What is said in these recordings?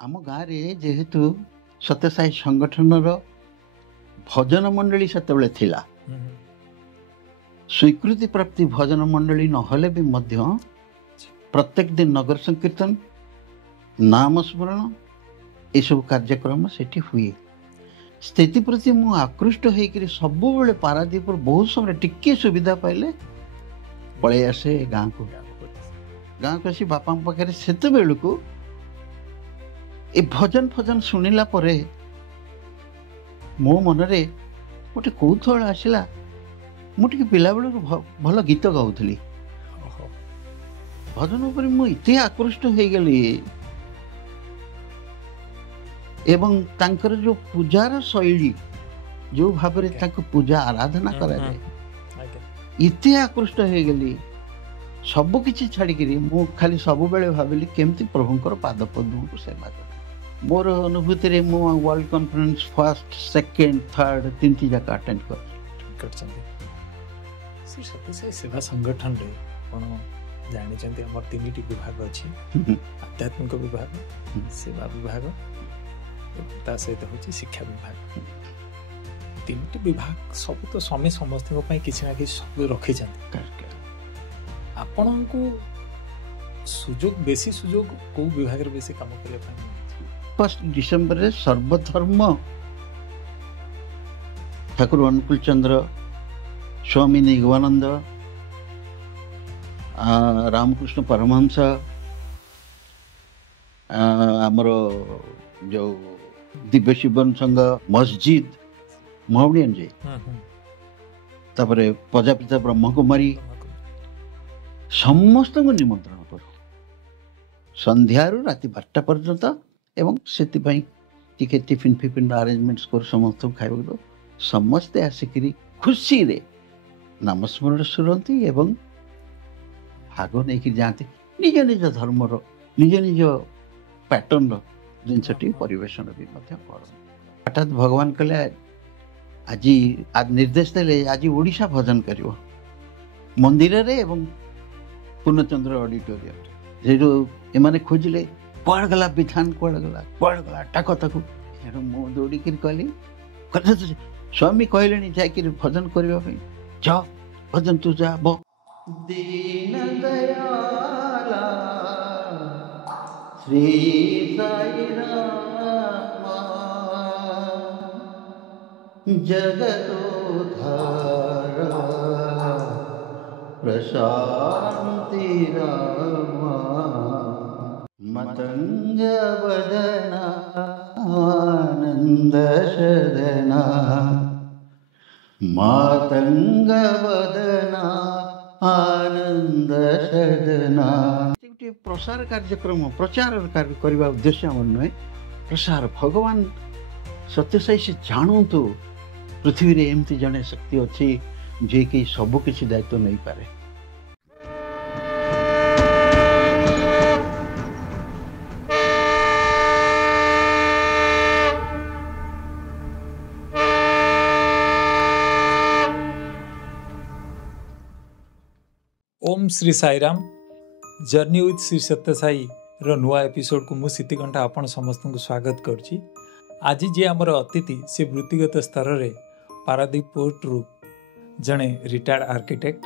आम गाँव जेहेतु सत्यसाई संगठनर भजन मंडली से स्वीकृति प्राप्ति भजन मंडली नहले भी मध्य प्रत्येक दिन नगर संकीर्तन नाम स्मरण यू कार्यक्रम से हुए स्थिति प्रति मु आकृष्ट होकर सब पारादीप बहुत समय टिके सुविधा पाइले पलि आसे गाँव को आसी बापा पाखे से बेलू ए भजन फजन शुणिला परे मो मनरे गोटे कौतूहल आसला मुझे पिला बेलू भल गीत गाउली भजन उपर मुझे आकृष्ट हो गली एवं तांकर जो पूजार शैली जो भाव पूजा आराधना करा इते आकृष्ट हो गली सबु किछि छाड़ी मु खाली सब बेले भाविली केमती प्रभुंकर पाद पद्म को सेवा कर मोर अनुभूति रे मु world conference first second third तीन जाक अटेंड कर सेवा संगठन रे कोन जानि चंती हमर तीनटी विभाग अछि आध्यात्मिक विभाग सेवा विभाग ता सहित होछि शिक्षा विभाग तीनटी विभाग सब तो स्वामी समस्त किसी ना किसी सब रखी आपण को सुजोग बेसी सुजोग को विभाग रे बेसी काम करे 1 डिसेंबर रे सर्वधर्म ठाकुर अनुकूल चंद्र स्वामी निगमानंद रामकृष्ण परमहंस आमर जो दिव्य शिवन संघ मस्जिद मोहनियन जी तापर प्रजापिता ब्रह्म कुमारी समस्त को निमंत्रण करूँ संध्या राति 12टा पर्यंत एवं से टिफिन फिफिन अरेंजमेंट्स कर समस्त खाइबा दो समस्ते आसिक खुशी रे नामस्मरण शुणती एवं भाग नहीं जाती निज निज धर्मर निज निज पैटर्न जिनसटी परिवेशन भी हठात भगवान कहले आज निर्देश देले आज ओडिशा भजन करिवो मंदिर रे एवं पूर्णचंद्र ऑडिटोरियम जो एमाने खोजिले कुआड़ गला विधान कुआड़ गला टाक ताकू मु दौड़ी कहली स्वामी कहले जाकि भजन करने जा भजन तू जा दीन दयाला श्री साई रामा जगतोद्धारा प्रशांति रामा मतंग वदना आनंद सदना मातंग वदना आनंद सदना प्रसार कार्यक्रम प्रचार करने उद्देश्य आम नुहे प्रसार भगवान सत्यसाई से जानतु पृथ्वी रे एमती जड़े शक्ति अच्छी जे कि सबु किसी दायित्व नहीं पारे ओम श्री साईराम जर्नी विथ श्री सत्यसाई रो नुआ एपिसोड को मु सीति घंटा आपण समस्त को स्वागत करछि। आज जे हमर अतिथि से वृत्तिगत स्तर रे पारादीप पोर्ट रु जड़े रिटायर्ड आर्किटेक्ट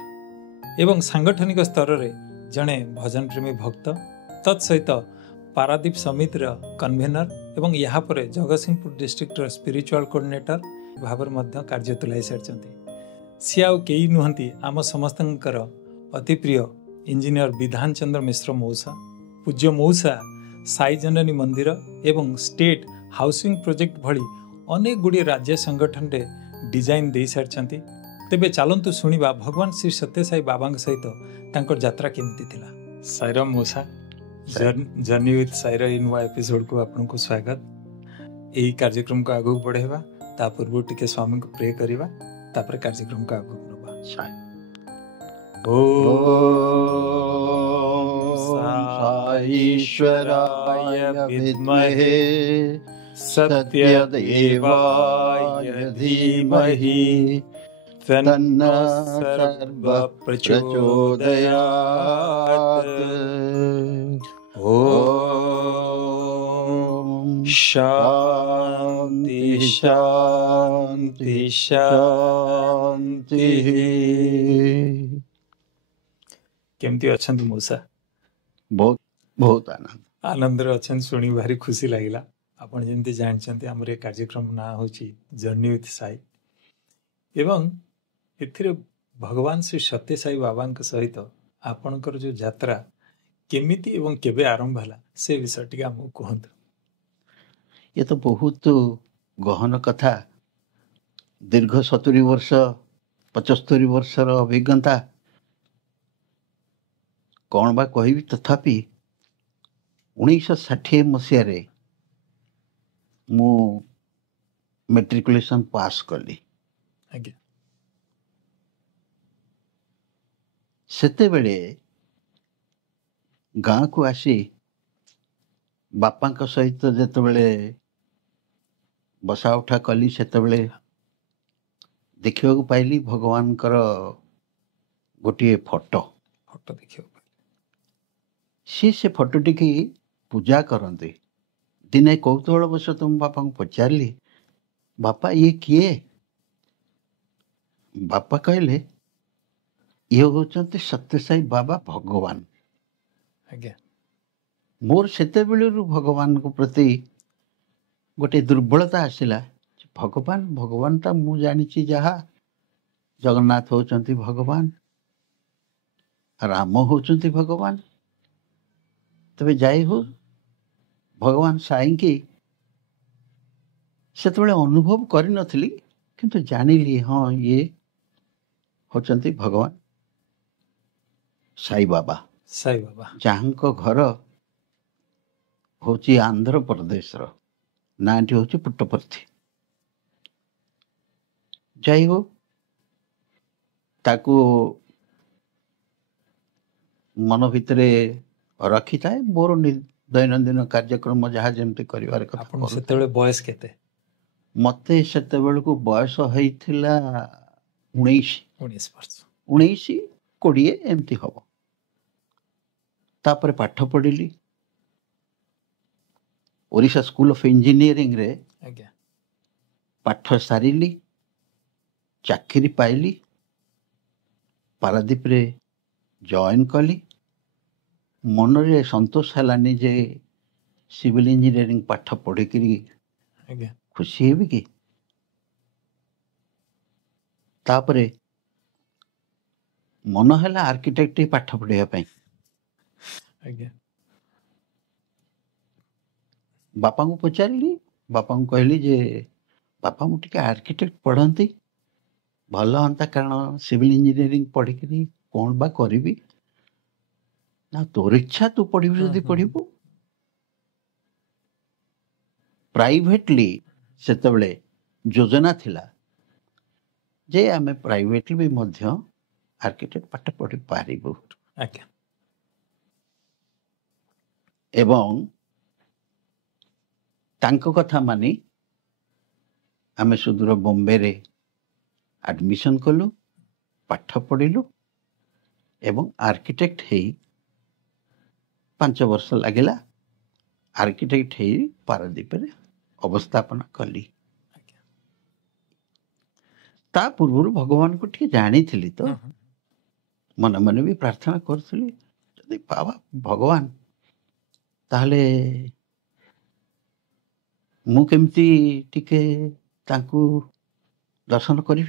एवं सांगठनिक स्तर रे जड़े भजन प्रेमी भक्त तत्सहित पारादीप समितिर कन्वेनर एवं यहाँ पर जगतसिंहपुर डिस्ट्रिक्ट स्पिरिचुअल कोऑर्डिनेटर भाव कार्य तुलाई सारी सी आउ कई नुहति आम समस्तंकर अति प्रिय इंजीनियर विधान चंद्र मिश्र मौसा पूज्य मौसा साई जननी मंदिर एवं स्टेट हाउसिंग प्रोजेक्ट भली अनेक गुड़ी राज्य संगठन रे डिजाइन दे सारी तेबे चलतु शुणा भगवान श्री सत्यसाई बाबा सहित तांकर यात्रा केमती थिला। साईराम मौसा जर्नी विथ साईरा नुआ एपिसोड को आपको स्वागत। यही कार्यक्रम को आगू बढ़ेवा ता पूर्व टिके स्वामी को प्रे करवा तापर कार्यक्रम को आगू बढ़वा। ईश्वराय विद्महे सत्यदेवाय धीमहि तन्नः सर्वः प्रचोदयात्। ओम शांति शांति शांति। केमती अछंती मौसा? बहुत बहुत आनंद आनंद अच्छे शुणी भारी खुशी लगिला। आपण जमी जानते आमर कार्यक्रम ना हूँ जर्नी विथ साई एवं एथिरे भगवान श्री सत्य साई बाबा सहित आपणकर जो यात्रा केमिति एवं केबे आरंभ हला से विषय टी आमको कहतु। ये तो बहुत गहन कथा। दीर्घ 70 वर्ष 75 वर्षर अभिज्ञता कौन बा कहबी। तथापि 1960 मसीह मु मेट्रिकुलेशन पास कली। आज्ञा सेते बेले गाँ को आसी बापा सहित जेते बेले बसा उठा कली सेते बेले देखिबा को पाइली भगवान कर गोटे फोटो फोटो देखियो से फोटोटी की पूजा करते। दिने कौतूहल बस तुम बापा को पचारि बापा ये किए? बापा कहले ये होचंते सत्य साई बाबा भगवान। आज्ञा मोर सेते बेलू भगवान को प्रति गोटे दुर्बलता आसिला। भगवान भगवान ता मु जानिछि जहा जगन्नाथ होचंती भगवान, राम होचंती भगवान, तबे जाई हो भगवान साई की सेते बेले अनुभव करि नथली, किंतु जानिली हाँ ये होचंती भगवान साई बाबा। साई बाबा जहाँको घर होची आंध्र प्रदेश रो नाटी होची पुट्टपर्ती। जाई हो ताकू मन भितरे रखी थाए मोर दैनंदिन कार्यक्रम जहाँ जमती करिवार कथा। आपण सेतेबेले बयस केते? मते सेतेबेल को बयस होइथिला 19 वर्ष 19-20 एमती हबो। तापर पाठ पढ़िली ओडिशा स्कूल ऑफ इंजीनियरिंग रे। आज्ञा पाठ सारिली, चाकरी पाइली, पारादीप रे जॉइन कली। मनरे संतोष हलानी जे सिविल इंजीनियरिंग पाठ पढ़ी करी आज्ञा खुशी हेबी कि। तापरे मन है आर्किटेक्ट पाठ पढ़िया पाई। आज्ञा बापा को पचारि बापा को कहली जे बापा मु टिके आर्किटेक्ट पढ़ती भल हंता, कारण सिविल इंजीनियरिंग पढ़ी करी कौन बा करिबी ना तोर इच्छा तू पढ़िबू जदी पढ़िबू। प्राइवेटली सेतबेले योजना थिला जे आमे प्राइवेटली भी मध्य आर्किटेक्ट पाठ पढ़ी पारिबू। आज्ञा एवं तांको कथा मानी आमे सुदूर बॉम्बे रे एडमिशन कलु, पाठ पढ़िलु एवं आर्किटेक्ट हेई 5 वर्ष लागिला। आर्किटेक्ट हेई पारादीप रे अवस्थापना कली। ता पूर्व भगवान को ठीक जानी थी तो मन मन भी प्रार्थना करी जदि बाबा भगवान ताहले मु केमती टिके तांकु दर्शन करी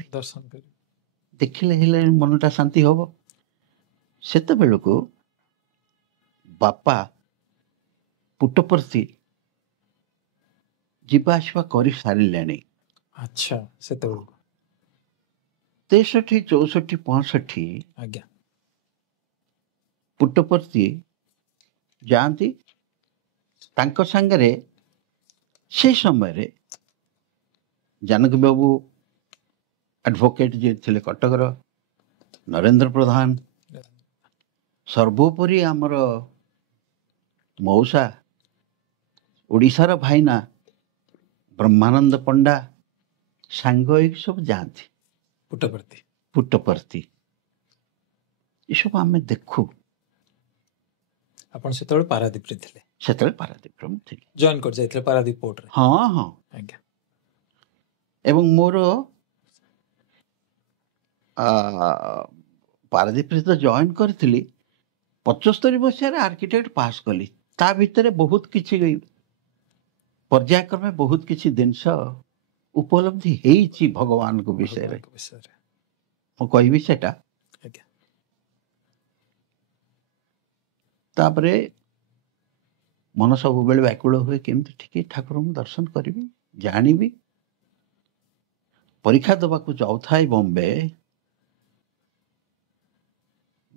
देखिले हेले मनटा शांति होबो। सेते बेलको बापा पुट्टपर्ती जीवा आसवा करी सारिलेनी। अच्छा सेते 63 64 65 आज्ञा पुट्टपर्ती जाती तांको संगरे से समय रे जानकी बाबू एडवोकेट जे थिले कटकर, नरेंद्र प्रधान, सर्वोपरि आमर मौसा ओडिशार भाईना ब्रह्मानंद पंडा सांग सब जाती पुट्टपर्ती। ये सब आम देखू। आपण सेतबेले पारादीप रे थिले? ସେତେବେଳେ ପାରାଦୀପରେ ମୁଁ ଥିଲି। ଜଏନ୍ କରି ଯାଇଥିଲେ ପାରାଦୀପ ପୋର୍ଟରେ? ହଁ ହଁ। ଆଜ୍ଞା। ଏବଂ ମୋର ପାରାଦୀପରେ ତ ଜଏନ୍ କରିଥିଲି 75 ମସିହାରେ ଆର୍କିଟେକ୍ଟ ପାସ୍ କଲି। ତା ଭିତରେ ବହୁତ କିଛି ପର୍ଯ୍ୟାୟକ୍ରମେ ବହୁତ କିଛି ଜିନିଷ ଉପଲବ୍ଧି ହେଇଛି ଭଗବାନଙ୍କ ବିଷୟରେ। ମୁଁ କହିବି ସେଟା। ଆଜ୍ଞା। ତାପରେ ମନ ସବୁବେଳେ ବ୍ୟାକୁଳ ହୁଏ କେମିତି ଟିକେ ଠାକୁରଙ୍କୁ ଦର୍ଶନ କରିବି, ଜାଣିବି। ପରୀକ୍ଷା ଦେବାକୁ ଯାଉଥାଏ ବମ୍ବେ,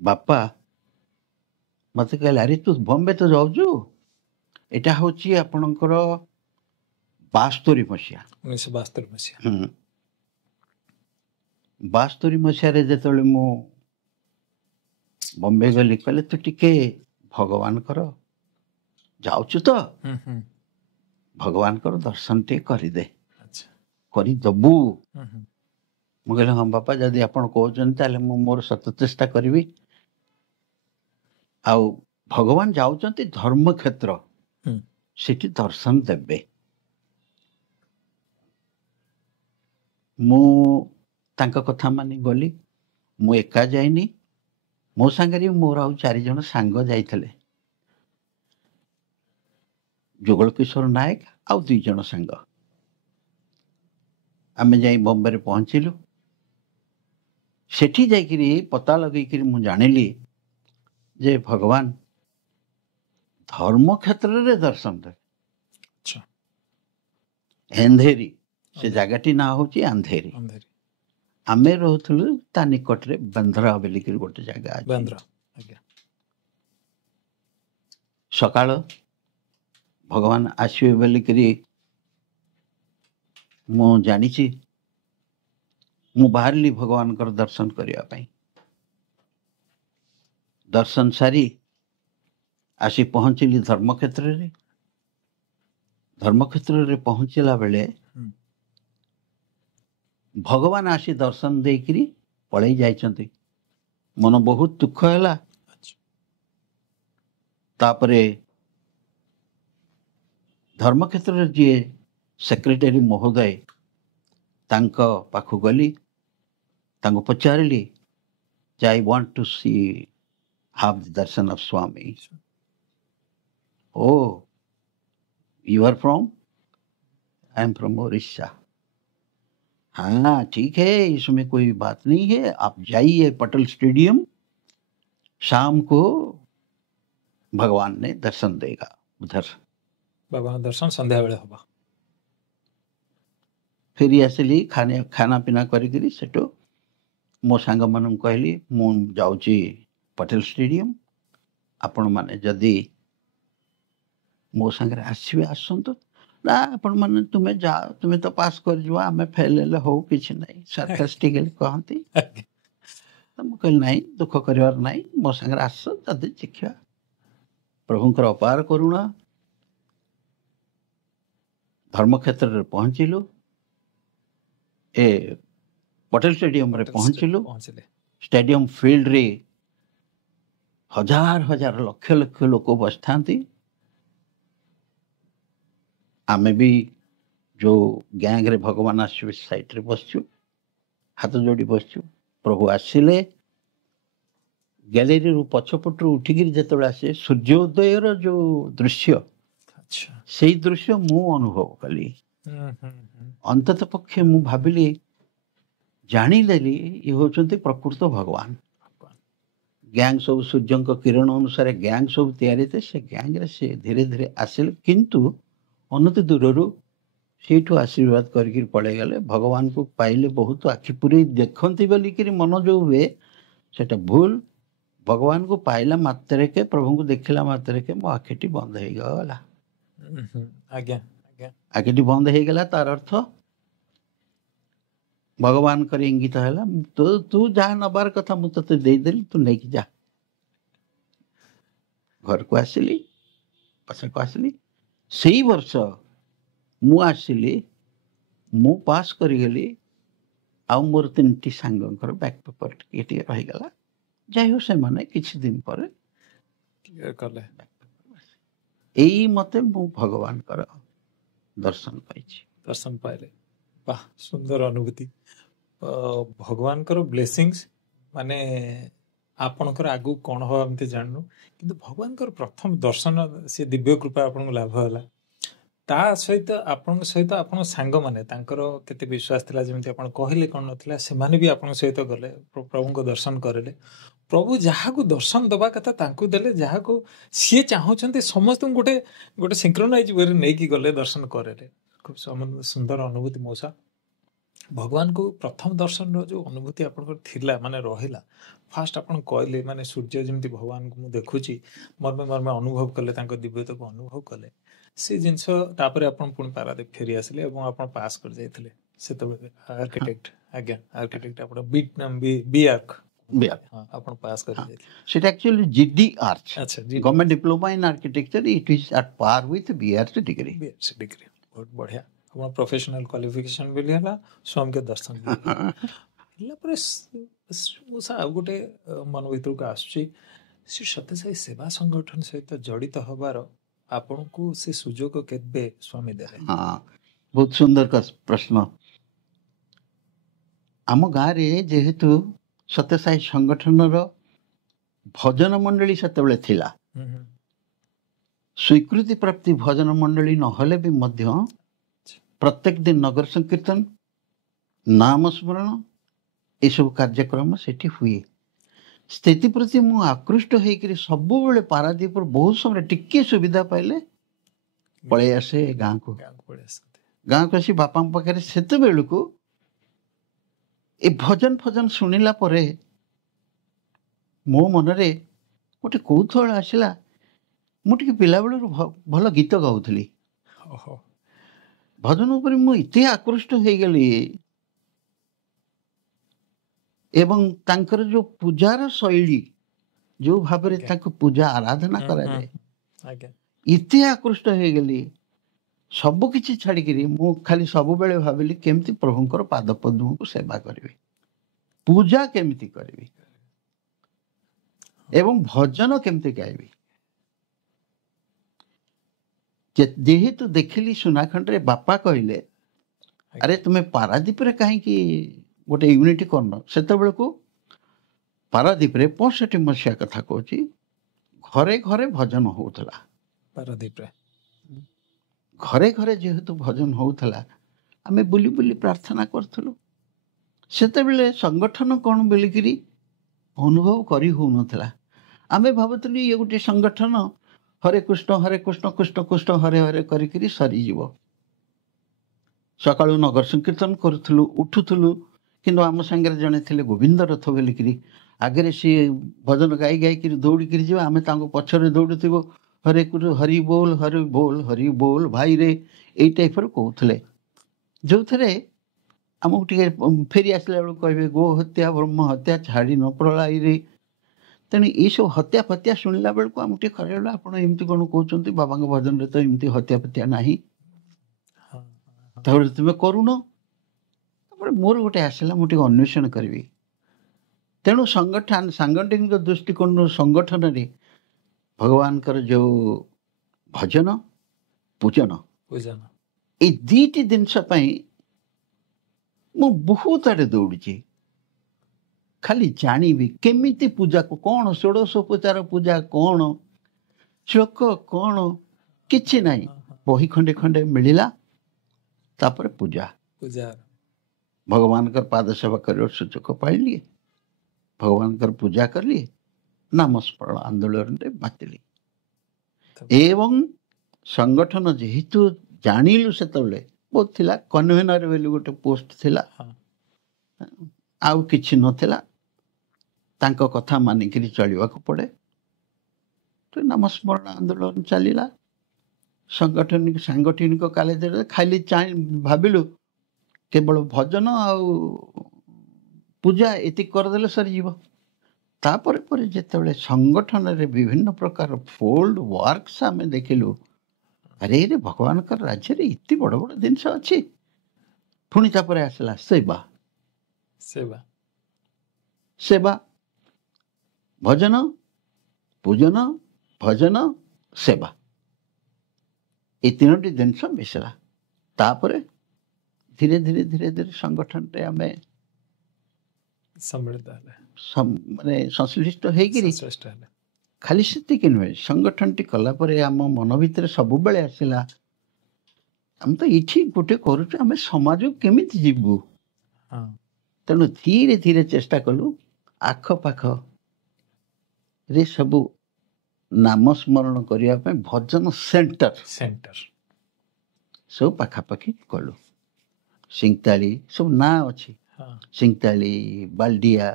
ବାପା ମତେ କହିଲେ ଆରେ ତୁ ବମ୍ବେ ତ ଯାଉଛୁ, ଏଟା ହଉଛି ଆପଣଙ୍କର 1972 ମସିହା। 1972 ମସିହାରେ ଯେତେବେଳେ ମୁଁ ବମ୍ବେ ଗଲି, କହିଲେ ତୁ ଟିକେ ଭଗବାନଙ୍କର ଯାଉଛୁ ତ ଭଗବାନଙ୍କର ଦର୍ଶନ ଟିକେ କରିଦେ, କରିଦବୁ। ମୁଁ କହିଲି ହଁ ବାପା, ଯଦି ଆପଣ କହୁଛନ୍ତି ତାହେଲେ ମୁଁ ମୋର ସତ ଚେଷ୍ଟା କରିବି। ଆଉ ଭଗବାନ ଯାଉଛନ୍ତି ଧର୍ମକ୍ଷେତ୍ର, ସେଠି ଦର୍ଶନ ଦେବେ। ମୁଁ ତାଙ୍କ କଥା ମାନି ଗଲି। ମୁଁ ଏକା ଯାଇନି, ମୋ ସାଙ୍ଗରେ ମୋର ଆଉ 4 ଜଣ ସାଙ୍ଗ ଯାଇଥିଲେ। ଯୁଗଳ କିଶୋର ନାୟକ ଆଉ 2 ଜଣ ସାଙ୍ଗ। ଆମେ ଯାଇ ବମ୍ବେରେ ପହଞ୍ଚିଲୁ। ସେଠି ଯାଇକିରି ପତା ଲଗେଇକିରି ମୁଁ ଜାଣିଲି ଯେ ଭଗବାନ ଧର୍ମକ୍ଷେତ୍ରରେ ଦର୍ଶନ ଦେବେ। ଏନ୍ଧେରି, ସେ ଜାଗାଟି ନାଁ ହଉଛି ଆନ୍ଧେରି। ଆମେ ରହୁଥିଲୁ ତା ନିକଟରେ ବାନ୍ଦ୍ରା ବୋଲିକିରି ଗୋଟେ ଜାଗା ଅଛି। ସକାଳ ଭଗବାନ ଆସିବେ ବୋଲିକିରି ମୁଁ ଜାଣିଛି। ମୁଁ ବାହାରିଲି ଭଗବାନଙ୍କର ଦର୍ଶନ କରିବା ପାଇଁ। ଦର୍ଶନ ସାରି ଆସି ପହଞ୍ଚିଲି ଧର୍ମକ୍ଷେତ୍ରରେ। ଧର୍ମକ୍ଷେତ୍ରରେ ପହଞ୍ଚିଲା ବେଳେ ଭଗବାନ ଆସି ଦର୍ଶନ ଦେଇକିରି ପଳେଇ ଯାଇଛନ୍ତି। ମନ ବହୁତ ଦୁଃଖ ହେଲା। ତାପରେ ଧର୍ମକ୍ଷେତ୍ରରେ ଯିଏ ସେକ୍ରେଟାରୀ ମହୋଦୟ, ତାଙ୍କ ପାଖକୁ ଗଲି, ତାଙ୍କୁ ପଚାରିଲି ଯେ I want to have the darshan of Swami. Oh, you are from? I am from Orissa. हाँ ठीक है, इसमें कोई बात नहीं है, आप जाइए पटेल स्टेडियम, शाम को भगवान ने दर्शन देगा उधर। भगवान दर्शन संध्या बेले होगा। फेरी आसिली खाना पीना करिकरी सेटो मो सांग मानू कहली मु जाउची पटेल स्टेडियम, आपण माने जदि मो संगे आसबे आसंतो ना, आपण माने तुम्हें जा, तुम्हें तो पास कर जो, आमे फेल ले हो किछि नहीं, सार्कास्टिकली कहंती। तो मु कहली नहीं, दुख करिवार नहीं, मो संगे आस, जदि देखिया प्रभुंकर अपार करुणा। धर्मक्षेत्र रे पहुंचिलु, ए पटेल स्टेडियम रे पहुंचिलु। स्टेडियम फील्ड रे हजार हजार लक्ष लक्ष लोक बसथांती। आमे भी जो गैंग रे भगवान आसबे साइड रे बसछु, हाथ जोड़ी बसछु। प्रभु आसिले, गैलरी रु पछपटू उठिकिरी जेतेबेला आसे सूर्योदय रो जो दृश्य, सेई दृश्य मु अनुभव कली। अंतत पक्षे मु भाबिली, जानिलेली ये होचंती प्रकृत भगवान। गैंग सब सूर्यंक किरण अनुसार गैंग सब तैयारी थे, से गैंग रे से धीरे धीरे आसिले, किंतु अनति दूररू सेठू आशीर्वाद करके पड़े गले। भगवान को पाइले बहुत आखि पूरी देखंती बोलिकिरी मन जो हुए सेटा भूल। भगवान को पाइला मात्रे के, प्रभु को देखला मात्रे के मो आखिटी बंद हो गला। आज्ञा आखिटी बंद हो गला, तार अर्थ भगवान कर इंगित है, तो तू जहाँ नबार कथा मुझे तो देदेली, तू नहीं कि जा। घर को आसिली, पछा को आसिली। सेई वर्ष मु आसिली, मु पास करी गली। आ मोर 3टी सांगंकर बैक पेपर टिके रही गला। जाय हो से माने किछि दिन पर क्लियर करले। ଏଇ ମତେ ମୁଁ ଭଗବାନଙ୍କର ଦର୍ଶନ ପାଇଛି। ଦର୍ଶନ ପାଇଲେ, ବାଃ ସୁନ୍ଦର ଅନୁଭୂତି। ଭଗବାନଙ୍କର ବ୍ଲେସିଂସ୍ ମାନେ ଆପଣଙ୍କର ଆଗକୁ କ'ଣ ହବ ଏମିତି ଜାଣିନୁ, କିନ୍ତୁ ଭଗବାନଙ୍କର ପ୍ରଥମ ଦର୍ଶନ ସେ ଦିବ୍ୟ କୃପା ଆପଣଙ୍କୁ ଲାଭ ହେଲା। ତା ସହିତ ଆପଣଙ୍କ ସହିତ ଆପଣଙ୍କ ସାଙ୍ଗମାନେ ତାଙ୍କର କେତେ ବିଶ୍ୱାସ ଥିଲା, ଯେମିତି ଆପଣ କହିଲେ କ'ଣ ନଥିଲା, ସେମାନେ ବି ଆପଣଙ୍କ ସହିତ ଗଲେ ପ୍ରଭୁଙ୍କ ଦର୍ଶନ କରିଲେ। ପ୍ରଭୁ ଯାହାକୁ ଦର୍ଶନ ଦେବା କଥା ତାଙ୍କୁ ଦେଲେ, ଯାହାକୁ ସିଏ ଚାହୁଁଛନ୍ତି ସମସ୍ତଙ୍କୁ ଗୋଟେ ଗୋଟେ ସିଙ୍କ୍ରୋନାଇଜ୍ ୱେରେ ନେଇକି ଗଲେ, ଦର୍ଶନ କରିଲେ। ଖୁବ୍ ସୁନ୍ଦର ଅନୁଭୂତି ମଉସା। ଭଗବାନଙ୍କୁ ପ୍ରଥମ ଦର୍ଶନର ଯେଉଁ ଅନୁଭୂତି ଆପଣଙ୍କର ଥିଲା ମାନେ ରହିଲା, ଫାଷ୍ଟ ଆପଣ କହିଲେ ମାନେ ସୂର୍ଯ୍ୟ ଯେମିତି ଭଗବାନଙ୍କୁ ମୁଁ ଦେଖୁଛି ମର୍ମେ ମର୍ମେ ଅନୁଭବ କଲେ, ତାଙ୍କ ଦିବ୍ୟତାକୁ ଅନୁଭବ କଲେ, ସେ ଜିନିଷ ତାପରେ ଆପଣ ପୁଣି ପାରାଦୀପ ଫେରି ଆସିଲେ ଏବଂ ଆପଣ ପାସ୍ କରି ଯାଇଥିଲେ ସେତେବେଳେ ଆର୍କିଟେକ୍ଟ। ଆଜ୍ଞା, ଆର୍କିଟେକ୍ଟ ଆପଣ ବି ଆର୍କ ଆପଣ ପାସ୍ କରି ଯାଇଥିଲେ। সেটা অ্যাকচুয়ালি জিডি আর্চ, আচ্ছা, government diploma in architecture. It is at par with BRC degree. BRC degree, ବହୁତ ବଢ଼ିଆ। ଆପଣ ପ୍ରଫେସନାଲ କ୍ୱାଲିଫିକେସନ ବି ହେଲା, ସ୍ୱାମୀଙ୍କ ଦର୍ଶନ ବି ହେଲା ପରେ ମଉସା ଆଉ ଗୋଟେ ମନ ଭିତରକୁ ଆସୁଛି, ଶ୍ରୀ ସତ୍ୟସାଇ ସେବା ସଂଗଠନ ସହିତ ଜଡ଼ିତ ହେବାର ଆପଣଙ୍କୁ ସେ ସୁଯୋଗ କେବେ ସ୍ୱାମୀ ଦେଲେ? ହଁ, ବହୁତ ସୁନ୍ଦର ପ୍ରଶ୍ନ। ଆମ ଗାଁରେ ଯେହେତୁ ସତ୍ୟସାଇ ସଂଗଠନର ଭଜନ ମଣ୍ଡଳୀ ସେତେବେଳେ ଥିଲା, ସ୍ୱୀକୃତି ପ୍ରାପ୍ତି ଭଜନ ମଣ୍ଡଳୀ ନହେଲେ ବି ମଧ୍ୟ ପ୍ରତ୍ୟେକ ଦିନ ନଗର ସଂକୀର୍ତ୍ତନ, ନାମ ସ୍ମରଣ ଏସବୁ କାର୍ଯ୍ୟକ୍ରମ ସେଠି ହୁଏ। ସେଥିପ୍ରତି ମୁଁ ଆକୃଷ୍ଟ ହେଇକରି ସବୁବେଳେ ପାରାଦୀପର ବହୁତ ସମୟରେ ଟିକେ ସୁବିଧା ପାଇଲେ ପଳେଇ ଆସେ ଗାଁକୁ। ଗାଁକୁ ଆସି ବାପାଙ୍କ ପାଖରେ ସେତେବେଳକୁ ଏ ଭଜନ ଫଜନ ଶୁଣିଲା ପରେ ମୋ ମନରେ ଗୋଟେ କୌତୂହଳ ଆସିଲା। ମୁଁ ଟିକେ ପିଲାବେଳରୁ ଭଲ ଗୀତ ଗାଉଥିଲି, ଭଜନ ଉପରେ ମୁଁ ଏତେ ଆକୃଷ୍ଟ ହେଇଗଲି ଏବଂ ତାଙ୍କର ଯେଉଁ ପୂଜାର ଶୈଳୀ, ଯେଉଁ ଭାବରେ ତାଙ୍କୁ ପୂଜା ଆରାଧନା କରାଯାଏ, ଏତେ ଆକୃଷ୍ଟ ହେଇଗଲି। ସବୁ କିଛି ଛାଡ଼ିକିରି ମୁଁ ଖାଲି ସବୁବେଳେ ଭାବିଲି କେମିତି ପ୍ରଭୁଙ୍କର ପାଦ ପଦ୍ମକୁ ସେବା କରିବି, ପୂଜା କେମିତି କରିବି ଏବଂ ଭଜନ କେମିତି ଗାଇବି। ଯେହେତୁ ଦେଖିଲି ସୁନାଖଣ୍ଡରେ ବାପା କହିଲେ, ଆରେ ତୁମେ ପାରାଦୀପରେ କାହିଁକି ଗୋଟେ ୟୁନିଟ୍ କରିନ? ସେତେବେଳକୁ ପାରାଦୀପରେ 65 ମସିହା କଥା କହୁଛି, ଘରେ ଘରେ ଭଜନ ହେଉଥିଲା। ପାରାଦୀପରେ ଘରେ ଘରେ ଯେହେତୁ ଭଜନ ହେଉଥିଲା, ଆମେ ବୁଲି ବୁଲି ପ୍ରାର୍ଥନା କରୁଥିଲୁ। ସେତେବେଳେ ସଂଗଠନ କ'ଣ ବୋଲିକିରି ଅନୁଭବ କରି ହେଉନଥିଲା। ଆମେ ଭାବୁଥିଲୁ ଇଏ ଗୋଟେ ସଂଗଠନ, ହରେ କୃଷ୍ଣ କୃଷ୍ଣ କୃଷ୍ଣ ହରେ ହରେ କରିକିରି ସରିଯିବ। ସକାଳୁ ନଗର ସଂକୀର୍ତ୍ତନ କରୁଥିଲୁ, ଉଠୁଥିଲୁ, କିନ୍ତୁ ଆମ ସାଙ୍ଗରେ ଜଣେ ଥିଲେ ଗୋବିନ୍ଦ ରଥ ବୋଲିକିରି, ଆଗରେ ସିଏ ଭଜନ ଗାଇ ଗାଇକିରି ଦୌଡ଼ିକିରି ଯିବ, ଆମେ ତାଙ୍କ ପଛରେ ଦୌଡ଼ୁଥିବୁ, ହରେ ହରି ବୋଲ ହରି ବୋଲ ଭାଇରେ, ଏଇ ଟାଇପ୍ର କହୁଥିଲେ। ଯେଉଁଥିରେ ଆମକୁ ଟିକେ ଫେରି ଆସିଲା ବେଳକୁ କହିବେ ଗୋ ହତ୍ୟା ବ୍ରହ୍ମ ହତ୍ୟା ଛାଡ଼ି ନ ପ୍ରଳୟରେ। ତେଣୁ ଏଇସବୁ ହତ୍ୟା ଫତ୍ୟା ଶୁଣିଲା ବେଳକୁ ଆମକୁ ଟିକେ ଖରାପ ହେଲା। ଆପଣ ଏମିତି କ'ଣ କହୁଛନ୍ତି? ବାବାଙ୍କ ଭଜନରେ ତ ଏମିତି ହତ୍ୟା ଫତ୍ୟା ନାହିଁ, ତାପରେ ତୁମେ କରୁନ। ତାପରେ ମୋର ଗୋଟେ ଆସିଲା, ମୁଁ ଟିକେ ଅନ୍ୱେଷଣ କରିବି। ତେଣୁ ସାଂଗଠନିକ ଦୃଷ୍ଟିକୋଣରୁ ସଂଗଠନରେ ଭଗବାନଙ୍କର ଯେଉଁ ଭଜନ ପୂଜନ, ଏଇ ଦୁଇଟି ଜିନିଷ ପାଇଁ ମୁଁ ବହୁତ ଆଡ଼େ ଦୌଡ଼ିଛି। ଖାଲି ଜାଣିବି କେମିତି ପୂଜାକୁ, କ'ଣ ଷୋଡ଼ଶୋପଚାର ପୂଜା, କ'ଣ ଶ୍ଲୋକ, କ'ଣ କିଛି ନାହିଁ। ବହି ଖଣ୍ଡେ ଖଣ୍ଡେ ମିଳିଲା, ତାପରେ ପୂଜା ଭଗବାନଙ୍କର ପାଦ ସେବା କରିବାର ସୁଯୋଗ ପାଇଲି, ଭଗବାନଙ୍କର ପୂଜା କଲି, ନାମସ୍ମରଣ ଆନ୍ଦୋଳନରେ ମାତିଲି। ଏବଂ ସଂଗଠନ ଯେହେତୁ ଜାଣିଲୁ, ସେତେବେଳେ ବହୁତ ଥିଲା, କନଭେନର ବୋଲି ଗୋଟେ ପୋଷ୍ଟ ଥିଲା, ଆଉ କିଛି ନଥିଲା। ତାଙ୍କ କଥା ମାନିକିରି ଚଳିବାକୁ ପଡ଼େ। ତ ନାମସ୍ମରଣ ଆନ୍ଦୋଳନ ଚାଲିଲା। ସାଂଗଠନିକ କଲେଜରେ ଖାଲି ଭାବିଲୁ କେବଳ ଭଜନ ଆଉ ପୂଜା ଏତିକି କରିଦେଲେ ସରିଯିବ। ତାପରେ ପରେ ଯେତେବେଳେ ସଂଗଠନରେ ବିଭିନ୍ନ ପ୍ରକାର ଫୋଲ୍ଡ ୱାର୍କସ୍ ଆମେ ଦେଖିଲୁ, ଆରେ ଏରେ ଭଗବାନଙ୍କର ରାଜ୍ୟରେ ଏତେ ବଡ଼ ବଡ଼ ଜିନିଷ ଅଛି। ପୁଣି ତାପରେ ଆସିଲା ସେବା, ସେବା ସେବା, ଭଜନ ପୂଜନ, ଭଜନ ସେବା। ଏ ତିନୋଟି ଜିନିଷ ମିଶିଲା। ତାପରେ ଧୀରେ ଧୀରେ ଧୀରେ ଧୀରେ ସଂଗଠନରେ ଆମେ ସମ୍ମିଳିତ ହେଲେ, ମାନେ ସଂଶ୍ଳିଷ୍ଟ ହେଇକିରି ସଂଶ୍ଳିଷ୍ଟ ହେଲେ। ଖାଲି ସେତିକି ନୁହେଁ, ସଂଗଠନଟି କଲା ପରେ ଆମ ମନ ଭିତରେ ସବୁବେଳେ ଆସିଲା ଆମେ ତ ଏଇଠି ଗୋଟେ କରୁଛୁ, ଆମେ ସମାଜକୁ କେମିତି ଯିବୁ। ହଁ, ତେଣୁ ଧୀରେ ଧୀରେ ଚେଷ୍ଟା କଲୁ ଆଖପାଖରେ ସବୁ ନାମ ସ୍ମରଣ କରିବା ପାଇଁ ଭଜନ ସେଣ୍ଟର ସବୁ ପାଖାପାଖି କଲୁ। ସିଂତାଳି ସବୁ ନାଁ ଅଛି, ହଁ, ସିଂତାଳି, ବାଲଡିଆ,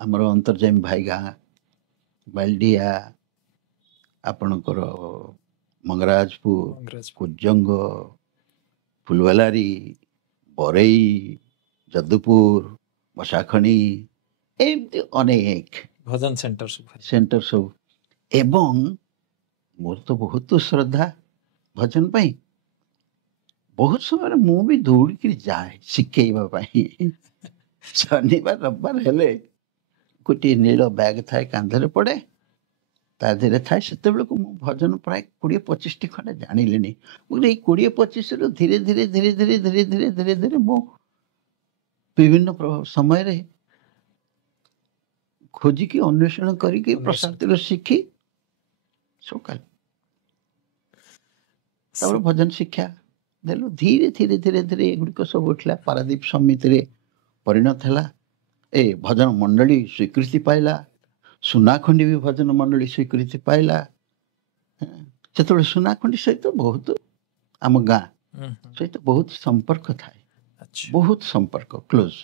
ଆମର ଅନ୍ତର୍ଜାମୀ ଭାଇ ଗାଁ, ବାଲଡିଆ, ଆପଣଙ୍କର ମଙ୍ଗରାଜପୁର, କଂଗ୍ରେସ କୁଜଙ୍ଗ, ଫୁଲବାଲାରୀ, ବରେଇ, ଯଦୁପୁର, ବସାଖଣି, ଏମିତି ଅନେକ ଭଜନ ସେଣ୍ଟର ସବୁ। ସେଣ୍ଟର ସବୁ। ଏବଂ ମୋର ତ ବହୁତ ଶ୍ରଦ୍ଧା ଭଜନ ପାଇଁ, ବହୁତ ସମୟରେ ମୁଁ ବି ଦୌଡ଼ିକିରି ଯାଏ ଶିଖେଇବା ପାଇଁ। ଶନିବାର ରବିବାର ହେଲେ ଗୋଟିଏ ନୀଳ ବ୍ୟାଗ୍ ଥାଏ, କାନ୍ଧରେ ପଡ଼େ, ତା ଦେହରେ ଥାଏ। ସେତେବେଳକୁ ମୁଁ ଭଜନ ପ୍ରାୟ 20-25ଟି ଖଣ୍ଡେ ଜାଣିଲିଣି। ମୁଁ ଏଇ 20-25ରୁ ଧୀରେ ଧୀରେ ଧୀରେ ଧୀରେ ଧୀରେ ଧୀରେ ଧୀରେ ଧୀରେ ମୁଁ ବିଭିନ୍ନ ସମୟରେ ଖୋଜିକି ଅନ୍ୱେଷଣ କରିକି ପ୍ରଶାନ୍ତିର ଶିଖି ସବୁ କାଲି ତାପରେ ଭଜନ ଶିକ୍ଷା ଦେଲୁ। ଧୀରେ ଧୀରେ ଧୀରେ ଧୀରେ ଏଗୁଡ଼ିକ ସବୁ ଉଠିଲା। ପାରାଦୀପ ସମିତିରେ ପରିଣତ ହେଲା। ଏ ଭଜନ ମଣ୍ଡଳୀ ସ୍ୱୀକୃତି ପାଇଲା। ସୁନାଖଣ୍ଡି ବି ଭଜନ ମଣ୍ଡଳୀ ସ୍ୱୀକୃତି ପାଇଲା। ସେତେବେଳେ ସୁନାଖଣ୍ଡି ସହିତ ବହୁତ, ଆମ ଗାଁ ସହିତ ବହୁତ ସମ୍ପର୍କ ଥାଏ, ବହୁତ ସମ୍ପର୍କ କ୍ଲୋଜ୍।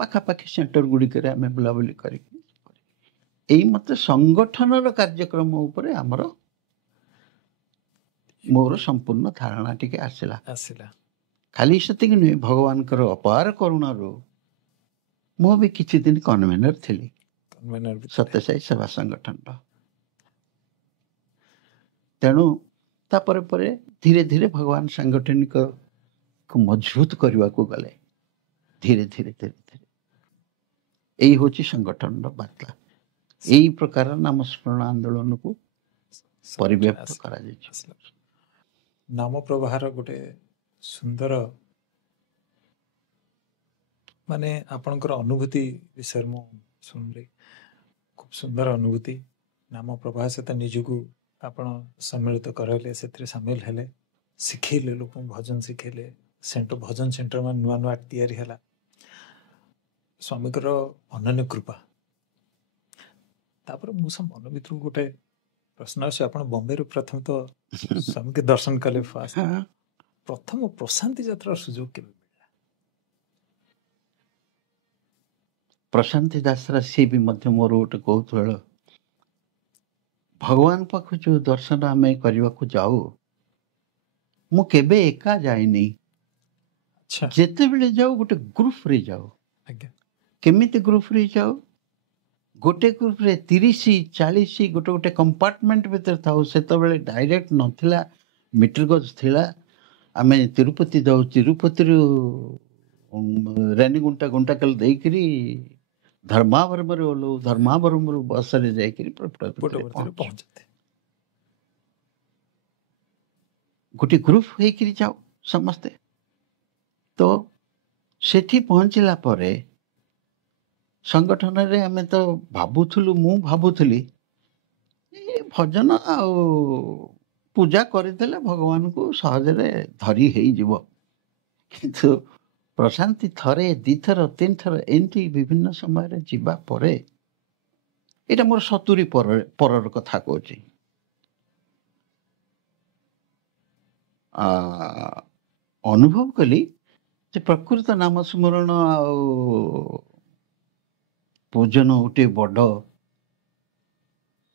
ପାଖାପାଖି ସେଣ୍ଟର ଗୁଡ଼ିକରେ ଆମେ ବୁଲାବୁଲି କରିକି ଏଇ ମତେ ସଂଗଠନର କାର୍ଯ୍ୟକ୍ରମ ଉପରେ ମୋର ସମ୍ପୂର୍ଣ୍ଣ ଧାରଣା ଟିକେ ଆସିଲା। ଖାଲି ସେତିକି ନୁହେଁ, ଭଗବାନଙ୍କର ଅପାର କରୁଣାରୁ ମୁଁ ବି କିଛି ଦିନ କନଭେନର ଥିଲି ସତ୍ୟସାଇ ସେବା ସଂଗଠନର। ତେଣୁ ତାପରେ ପରେ ଧୀରେ ଧୀରେ ଭଗବାନ ସାଂଗଠନିକକୁ ମଜବୁତ କରିବାକୁ ଗଲେ। ଧୀରେ ଧୀରେ ଧୀରେ ଧୀରେ ଏଇ ହେଉଛି ସଂଗଠନର ବାର୍ତ୍ତା। ଏଇ ପ୍ରକାର ନାମସ୍ମରଣ ଆନ୍ଦୋଳନକୁ ପରିବ୍ୟାପ୍ତ କରାଯାଇଛି। ନାମ ପ୍ରବାହର ଗୋଟେ ସୁନ୍ଦର, ମାନେ ଆପଣଙ୍କର ଅନୁଭୂତି ବିଷୟରେ ମୁଁ ଶୁଣିଲି। ଖୁବ ସୁନ୍ଦର ଅନୁଭୂତି। ନାମ ପ୍ରବାହ ସହିତ ନିଜକୁ ଆପଣ ସମ୍ମିଳିତ କରାଇଲେ, ସେଥିରେ ସାମିଲ ହେଲେ, ଶିଖେଇଲେ, ଲୋକଙ୍କୁ ଭଜନ ଶିଖେଇଲେ। ଭଜନ ସେଣ୍ଟର ମାନେ ନୂଆ ନୂଆ ତିଆରି ହେଲା। ସ୍ୱାମୀଙ୍କର ଅନନ୍ୟ କୃପା। ତାପରେ ମୁଁ ମନ ଭିତରକୁ ଗୋଟେ ପ୍ରଶ୍ନ ଆସୁଛି, ଆପଣ ବମ୍ବେରୁ ପ୍ରଥମେ ତ ସ୍ୱାମୀକି ଦର୍ଶନ କଲେ ଫାଷ୍ଟ, ପ୍ରଥମ ପ୍ରଶାନ୍ତି ଯାତ୍ରାର ସୁଯୋଗ କେବେ ମିଳିଲା? ପ୍ରଶାନ୍ତି ଯାତ୍ରା ସିଏ ବି ମଧ୍ୟ ମୋର ଗୋଟେ କୌତୂହଳ। ଭଗବାନ ପାଖକୁ ଯେଉଁ ଦର୍ଶନ ଆମେ କରିବାକୁ ଯାଉ, ମୁଁ କେବେ ଏକା ଯାଇନି। ଯେତେବେଳେ ଯାଉ ଗୋଟେ ଗ୍ରୁପରେ ଯାଉ। କେମିତି ଗ୍ରୁପରେ ଯାଉ? ଗୋଟେ ଗ୍ରୁପରେ 30-40 ଗୋଟେ ଗୋଟେ କମ୍ପାର୍ଟମେଣ୍ଟ ଭିତରେ ଥାଉ। ସେତେବେଳେ ଡାଇରେକ୍ଟ ନଥିଲା, ମିଟର ଗଜ ଥିଲା। ଆମେ ତିରୁପତି ଯାଉ, ତିରୁପତିରୁ ଗୁଣ୍ଟାକଲ ଦେଇକିରି ଧର୍ମାବରମରେ ଓହ୍ଲଉ, ଧର୍ମାବରମରୁ ବସରେ ଯାଇକିରି ପହଞ୍ଚନ୍ତି। ଗୋଟେ ଗ୍ରୁପ ହେଇକିରି ଯାଉ ସମସ୍ତେ। ତ ସେଠି ପହଞ୍ଚିଲା ପରେ ସଂଗଠନରେ ଆମେ ତ ମୁଁ ଭାବୁଥିଲି ଭଜନ ଆଉ ପୂଜା କରିଦେଲେ ଭଗବାନଙ୍କୁ ସହଜରେ ଧରି ହେଇଯିବ। କିନ୍ତୁ ପ୍ରଶାନ୍ତି ଥରେ, 2ଥର, 3ଥର ଏମିତି ବିଭିନ୍ନ ସମୟରେ ଯିବା ପରେ, ଏଇଟା ମୋର 70 ପରର କଥା କହୁଛି, ଅନୁଭବ କଲି ଯେ ପ୍ରକୃତ ନାମ ସ୍ମରଣ ଆଉ ପୂଜନ ଗୋଟେ ବଡ଼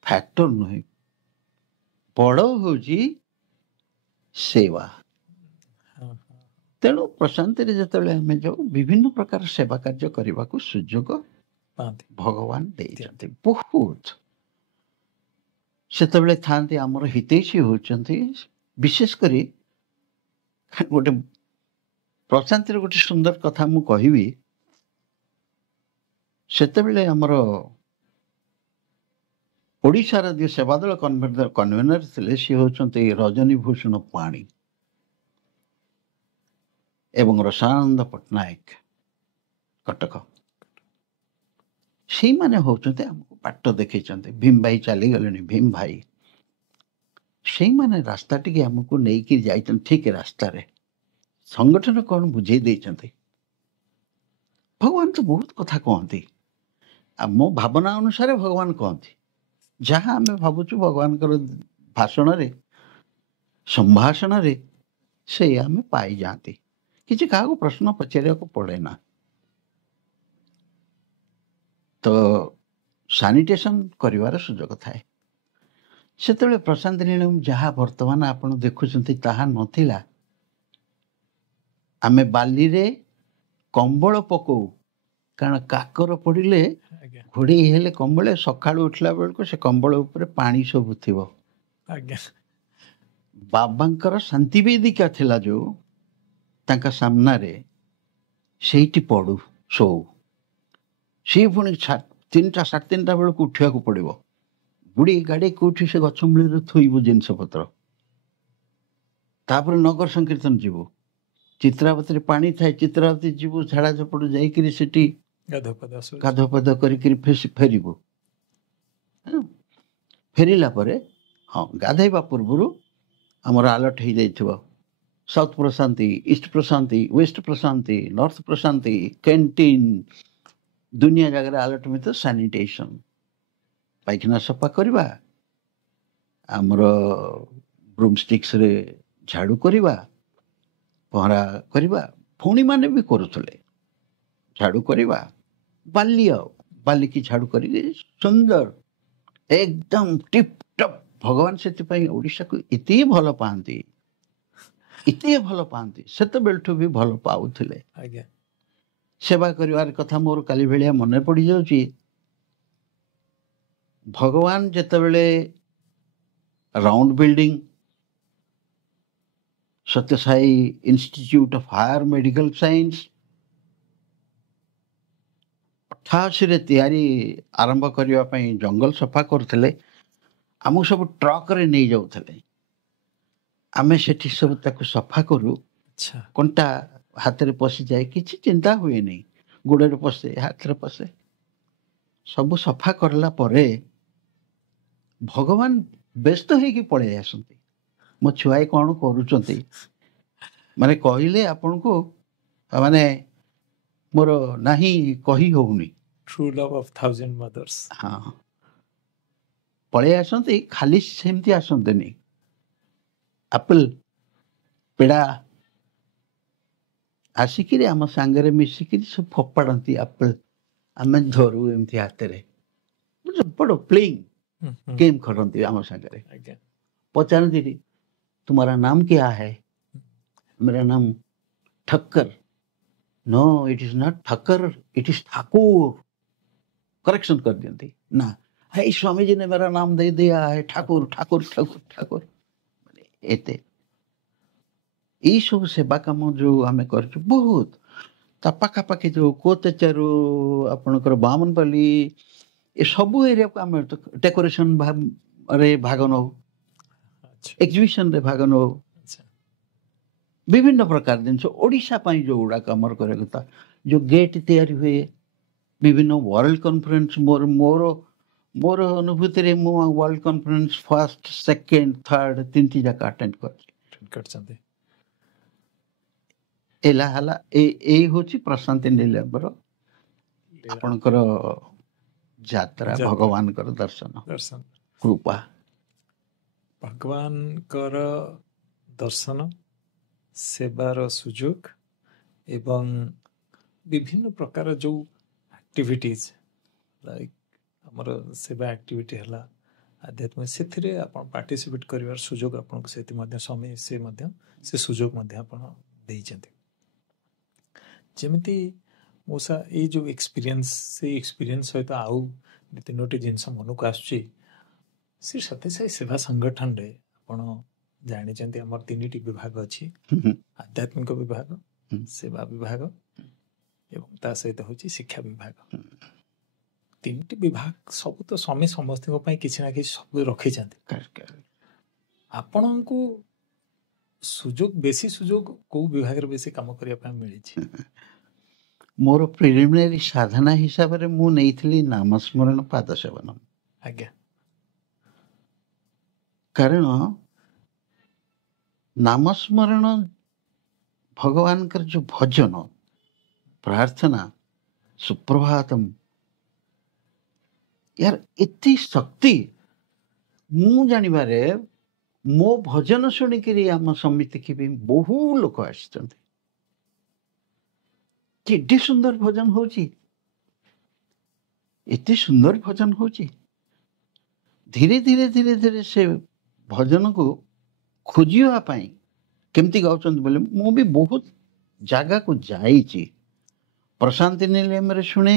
ଫ୍ୟାକ୍ଟର ନୁହେଁ, ବଡ଼ ହେଉଛି ସେବା। ତେଣୁ ପ୍ରଶାନ୍ତିରେ ଯେତେବେଳେ ଆମେ ଯାଉ, ବିଭିନ୍ନ ପ୍ରକାର ସେବା କାର୍ଯ୍ୟ କରିବାକୁ ସୁଯୋଗ ଭଗବାନ ଦେଇଛନ୍ତି। ବହୁତ ସେତେବେଳେ ଥାନ୍ତି ଆମର ହିତୈଷୀ ହେଉଛନ୍ତି। ବିଶେଷ କରି ଗୋଟେ ପ୍ରଶାନ୍ତିର ଗୋଟେ ସୁନ୍ଦର କଥା ମୁଁ କହିବି। ସେତେବେଳେ ଆମର ଓଡ଼ିଶାର ଯିଏ ସେବାଦଳ କନଭେନର ଥିଲେ ସିଏ ହେଉଛନ୍ତି ରଜନୀ ଭୂଷଣ ପାଣି ଏବଂ ରସାନନ୍ଦ ପଟ୍ଟନାୟକ କଟକ। ସେଇମାନେ ହେଉଛନ୍ତି ଆମକୁ ବାଟ ଦେଖେଇଛନ୍ତି। ଭୀମ ଭାଇ ଚାଲିଗଲେଣି, ଭୀମ ଭାଇ ସେଇମାନେ ରାସ୍ତାଟିକି ଆମକୁ ନେଇକି ଯାଇଛନ୍ତି ଠିକ ରାସ୍ତାରେ। ସଂଗଠନ କ'ଣ ବୁଝେଇ ଦେଇଛନ୍ତି। ଭଗବାନ ତ ବହୁତ କଥା କହନ୍ତି, ଆଉ ମୋ ଭାବନା ଅନୁସାରେ ଭଗବାନ କହନ୍ତି। ଯାହା ଆମେ ଭାବୁଛୁ ଭଗବାନଙ୍କର ଭାଷଣରେ ସମ୍ଭାଷଣରେ ସେ ଆମେ ପାଇଯାଆନ୍ତି। କିଛି କାହାକୁ ପ୍ରଶ୍ନ ପଚାରିବାକୁ ପଡ଼େ ନା। ତ ସାନିଟେସନ୍ କରିବାର ସୁଯୋଗ ଥାଏ। ସେତେବେଳେ ପ୍ରଶାନ୍ତ ନୀଳମ୍ ଯାହା ବର୍ତ୍ତମାନ ଆପଣ ଦେଖୁଛନ୍ତି ତାହା ନଥିଲା। ଆମେ ବାଲିରେ କମ୍ବଳ ପକଉ, କାରଣ କାକର ପଡ଼ିଲେ ଆଜ୍ଞା ଘୋଡ଼େଇ ହେଲେ କମ୍ବଳେ ସକାଳୁ ଉଠିଲା ବେଳକୁ ସେ କମ୍ବଳ ଉପରେ ପାଣି ସବୁ ଥିବ। ଆଜ୍ଞା ବାବାଙ୍କର ଶାନ୍ତି ବେଦିକା ଥିଲା ଯୋଉ, ତାଙ୍କ ସାମ୍ନାରେ ସେଇଠି ପଡ଼ୁ ଶୋଉ। ସିଏ ପୁଣି 3ଟା 3:30 ବେଳକୁ ଉଠିବାକୁ ପଡ଼ିବ। ବୁଢ଼ୀ ଗାଡ଼ି କେଉଁଠି ସେ ଗଛ ମୂଳରେ ଥୋଇବୁ ଜିନିଷପତ୍ର। ତାପରେ ନଗର ସଂକୀର୍ତ୍ତନ ଯିବୁ। ଚିତ୍ରାବତୀରେ ପାଣି ଥାଏ, ଚିତ୍ରାବତୀ ଯିବୁ, ଝାଡ଼ା ଝପଟ ଯାଇକିରି ସେଠି ଗାଧୁଆପାଧ କରିକିରି ଫେରିବୁ। ଫେରିଲା ପରେ ହଁ ଗାଧୋଇବା ପୂର୍ବରୁ ଆମର ଆଲର୍ଟ ହେଇଯାଇଥିବ। South Prasanthi, east Prasanthi, west Prasanthi, north Prasanthi, canteen, ଦୁନିଆ ଜାଗାରେ ଆଲର୍ଟ ମିଳିଥିବ। ସାନିଟେସନ୍, ପାଇଖାନା ସଫା କରିବା, ଆମର ବ୍ରୁମଷ୍ଟିକ୍ସରେ ଝାଡ଼ୁ କରିବା, ପହଁରା କରିବା। ଭଉଣୀମାନେ ବି କରୁଥିଲେ ଝାଡ଼ୁ କରିବା। ବାଲିକି ଝାଡ଼ୁ କରିକି ସୁନ୍ଦର ଏକଦମ ଟିପ୍ ଟପ୍। ଭଗବାନ ସେଥିପାଇଁ ଓଡ଼ିଶାକୁ ଏତେ ଭଲ ପାଆନ୍ତି, ଏତେ ଭଲ ପାଆନ୍ତି, ସେତେବେଳଠୁ ବି ଭଲ ପାଉଥିଲେ। ଆଜ୍ଞା ସେବା କରିବାର କଥା ମୋର କାଲି ଭଳିଆ ମନେ ପଡ଼ିଯାଉଛି। ଭଗବାନ ଯେତେବେଳେ round building, Sathya Sai institute of higher medical science 88ରେ ତିଆରି ଆରମ୍ଭ କରିବା ପାଇଁ ଜଙ୍ଗଲ ସଫା କରୁଥିଲେ, ଆମକୁ ସବୁ ଟ୍ରକରେ ନେଇଯାଉଥିଲେ। ଆମେ ସେଠି ସବୁ ତାକୁ ସଫା କରୁ। ଆଚ୍ଛା କଣ୍ଟା ହାତରେ ପଶିଯାଏ, କିଛି ଚିନ୍ତା ହୁଏନି। ଗୋଡ଼ରେ ପଶେ, ହାତରେ ପଶେ। ସବୁ ସଫା କରିଲା ପରେ ଭଗବାନ ବ୍ୟସ୍ତ ହେଇକି ପଳେଇ ଆସନ୍ତି। ମୋ ଛୁଆ କ'ଣ କରୁଛନ୍ତି ମାନେ କହିଲେ ଆପଣଙ୍କୁ ମାନେ ମୋର ନାହିଁ କହି ହେଉନି। True love of thousand mothers. ହଁ, ପଳେଇ ଆସନ୍ତି। ଖାଲି ସେମିତି ଆସନ୍ତିନି, ଆପଲ୍ ପେଡ଼ା ଆସିକିରି ଆମ ସାଙ୍ଗରେ ମିଶିକିରି ସବୁ ଫୋପାଡ଼ନ୍ତି ଆପଲ୍। ଆମେ ଧରୁ ଏମିତି ହାତରେ। ବଡ଼ ପ୍ଲେଇଂ ଗେମ୍ ଖେଳନ୍ତି ଆମ ସାଙ୍ଗରେ। ଆଜ୍ଞା ପଚାରନ୍ତି ତୁମରା ନାମ क्या है? मेरा नाम Thakkar. No it is not Thakkar, it is Thakur. Correction कर दियंती ना, है स्वामी जी ने मेरा नाम दे दिया है ठाकुर ठाकुर ठाकुर ठाकुर। एते ଏଇ ସବୁ ସେବା କାମ ଯେଉଁ ଆମେ କରିଛୁ ବହୁତ। ତା ପାଖାପାଖି ଯେଉଁ କୋତେଚାରୁ ଆପଣଙ୍କର ବାମନପଲ୍ଲୀ ଏସବୁ ଏରିଆକୁ ଆମେ ଡେକୋରେସନରେ ଭାଗ ନେଉ, ଏକ୍ଜିବିସନରେ ଭାଗ ନେଉ। ବିଭିନ୍ନ ପ୍ରକାର ଜିନିଷ ଓଡ଼ିଶା ପାଇଁ ଯେଉଁଗୁଡ଼ାକ ଆମର କରିବା କଥା, ଯେଉଁ ଗେଟ୍ ତିଆରି ହୁଏ, ବିଭିନ୍ନ ୱାର୍ଲଡ କନଫରେନ୍ସ, ମୋର ଅନୁଭୂତିରେ ମୁଁ world conference 1st, 2nd, 3rd 3ଟି ଯାକ ଆଟେଣ୍ଡ କରିଛନ୍ତି। ହେଲା ଏଇ ହେଉଛି ପ୍ରଶାନ୍ତି ନୀଳମ୍ବର ଆପଣଙ୍କର ଯାତ୍ରା, ଭଗବାନଙ୍କର ଦର୍ଶନ କୃପା। ଭଗବାନଙ୍କର ଦର୍ଶନ, ସେବାର ସୁଯୋଗ ଏବଂ ବିଭିନ୍ନ ପ୍ରକାର ଯେଉଁ ଆକ୍ଟିଭିଟିଜ୍, ଲାଇକ୍ ଆମର ସେବା ଆକ୍ଟିଭିଟି ହେଲା, ଆଧ୍ୟାତ୍ମିକ, ସେଥିରେ ଆପଣ ପାର୍ଟିସିପେଟ୍ କରିବାର ସୁଯୋଗ ଆପଣଙ୍କୁ ସେଠି ମଧ୍ୟ ସେ ସୁଯୋଗ ମଧ୍ୟ ଆପଣ ଦେଇଛନ୍ତି। ଯେମିତି ମୂଷା ଏଇ ଯେଉଁ ଏକ୍ସପିରିଏନ୍ସ, ସେଇ ଏକ୍ସପିରିଏନ୍ସ ସହିତ ଆଉ 2-3ଟି ଜିନିଷ ମନକୁ ଆସୁଛି। ଶ୍ରୀ ସତ୍ୟସାଇ ସେବା ସଂଗଠନରେ ଆପଣ ଜାଣିଛନ୍ତି ଆମର 3ଟି ବିଭାଗ ଅଛି, ଆଧ୍ୟାତ୍ମିକ ବିଭାଗ, ସେବା ବିଭାଗ ଏବଂ ତା ସହିତ ହେଉଛି ଶିକ୍ଷା ବିଭାଗ। ତିନିଟି ବିଭାଗ ସବୁ ତ ସ୍ୱାମୀ ସମସ୍ତଙ୍କ ପାଇଁ କିଛି ନା କିଛି ସବୁ ରଖିଛନ୍ତି। ଆପଣଙ୍କୁ ବେଶୀ ସୁଯୋଗ କୋଉ ବିଭାଗରେ ବେଶୀ କାମ କରିବା ପାଇଁ ମିଳିଛି? ମୋର ପ୍ରିଲିମିନାରୀ ସାଧନା ହିସାବରେ ମୁଁ ନେଇଥିଲି ନାମସ୍ମରଣ ପାଦ ସେବନ। ଆଜ୍ଞା। କାରଣ ନାମସ୍ମରଣ ଭଗବାନଙ୍କର ଯୋଉ ଭଜନ, ପ୍ରାର୍ଥନା, ସୁପ୍ରଭାତମ, यार ଏତେ ଶକ୍ତି। ମୁଁ ଜାଣିବାରେ ମୋ ଭଜନ ଶୁଣିକିରି ଆମ ସମିତିକି ବି ବହୁ ଲୋକ ଆସିଛନ୍ତି। କେତେ ସୁନ୍ଦର ଭଜନ ହଉଛି, ଏତେ ସୁନ୍ଦର ଭଜନ ହଉଛି। ଧୀରେ ଧୀରେ ଧୀରେ ଧୀରେ ସେ ଭଜନକୁ ଖୋଜିବା ପାଇଁ କେମିତି ଗାଉଛନ୍ତି ବୋଲେ ମୁଁ ବି ବହୁତ ଜାଗାକୁ ଯାଇଛି। ପ୍ରଶାନ୍ତି ନିଲୟମରେ ଶୁଣେ,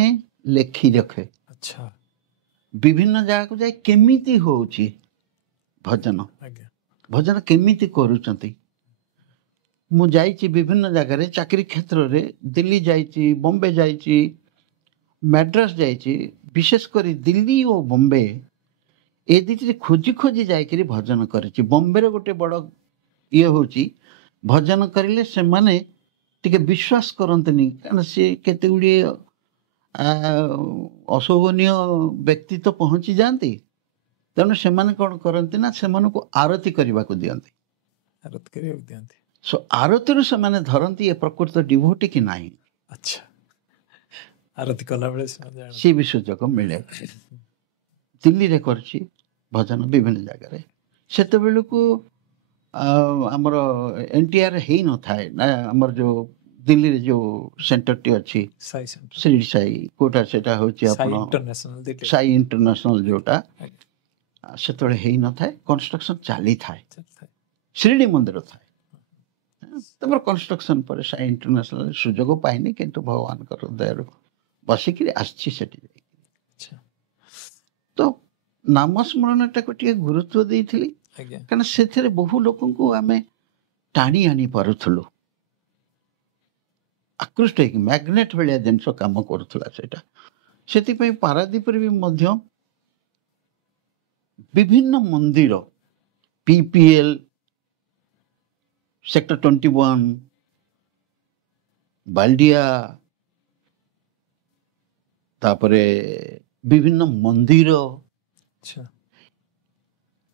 ଲେଖି ରଖେ। ଆଚ୍ଛା। ବିଭିନ୍ନ ଜାଗାକୁ ଯାଇ କେମିତି ହଉଛି ଭଜନ, ଆଜ୍ଞା। ଭଜନ କେମିତି କରୁଛନ୍ତି। ମୁଁ ଯାଇଛି ବିଭିନ୍ନ ଜାଗାରେ, ଚାକିରି କ୍ଷେତ୍ରରେ ଦିଲ୍ଲୀ ଯାଇଛି, ବମ୍ବେ ଯାଇଛି, ମାଡ୍ରାସ ଯାଇଛି। ବିଶେଷ କରି ଦିଲ୍ଲୀ ଓ ବମ୍ବେ ଏ ଦିଟିରେ ଖୋଜି ଖୋଜି ଯାଇକରି ଭଜନ କରିଛି। ବମ୍ବେର ଗୋଟେ ବଡ଼ ଇଏ ହେଉଛି, ଭଜନ କରିଲେ ସେମାନେ ଟିକେ ବିଶ୍ୱାସ କରନ୍ତିନି, କାରଣ ସିଏ କେତେ ଗୁଡ଼ିଏ ଅଶୋଭନୀୟ ବ୍ୟକ୍ତି ତ ପହଞ୍ଚି ଯାଆନ୍ତି। ତେଣୁ ସେମାନେ କ'ଣ କରନ୍ତି ନା ସେମାନଙ୍କୁ ଆରତି କରିବାକୁ ଦିଅନ୍ତି। ଆରତିରୁ ସେମାନେ ଧରନ୍ତି ଏ ପ୍ରକୃତ ଡିଭୋଟି କି ନାହିଁ। ଆଚ୍ଛା। ଆରତି କଲାବେଳେ ସେ ବି ସୁଯୋଗ ମିଳେ। ଦିଲ୍ଲୀରେ କରିଛି ଭଜନ ବିଭିନ୍ନ ଜାଗାରେ। ସେତେବେଳକୁ ଆମର NTR ହେଇନଥାଏ ନା, ଆମର ଯେଉଁ ଦିଲ୍ଲୀରେ ଯେଉଁ ସେଣ୍ଟରଟି ଅଛି ଶିରିଡ଼ି ସାଇ, କୋଉଟା ସେଟା ହେଉଛି ଆପଣ ସାଇ ଇଣ୍ଟରନ୍ୟାସନାଲ, ଯେଉଁଟା ସେତେବେଳେ ହେଇନଥାଏ, କନଷ୍ଟ୍ରକ୍ସନ୍ ଚାଲିଥାଏ। ଶିରିଡ଼ି ମନ୍ଦିର ଥାଏ, ତାପରେ କନଷ୍ଟ୍ରକ୍ସନ୍ ପରେ ସାଇ ଇଣ୍ଟରନ୍ୟାସନାଲ ସୁଯୋଗ ପାଇନି, କିନ୍ତୁ ଭଗବାନଙ୍କର ଦୟାରୁ ବସିକିରି ଆସିଛି ସେଠି। ତ ନାମସ୍ମରଣଟାକୁ ଟିକେ ଗୁରୁତ୍ୱ ଦେଇଥିଲି, କାରଣ ସେଥିରେ ବହୁ ଲୋକଙ୍କୁ ଆମେ ଟାଣି ଆଣି ପାରୁଥିଲୁ। ଆକୃଷ୍ଟ ହେଇକି ମ୍ୟାଗ୍ନେଟ୍ ଭଳିଆ ଜିନିଷ କାମ କରୁଥିଲା ସେଇଟା। ସେଥିପାଇଁ ପାରାଦୀପରେ ବି ମଧ୍ୟ ବିଭିନ୍ନ ମନ୍ଦିର, PPL, ସେକ୍ଟର 21, ବାଲଡିଆ, ତାପରେ ବିଭିନ୍ନ ମନ୍ଦିର,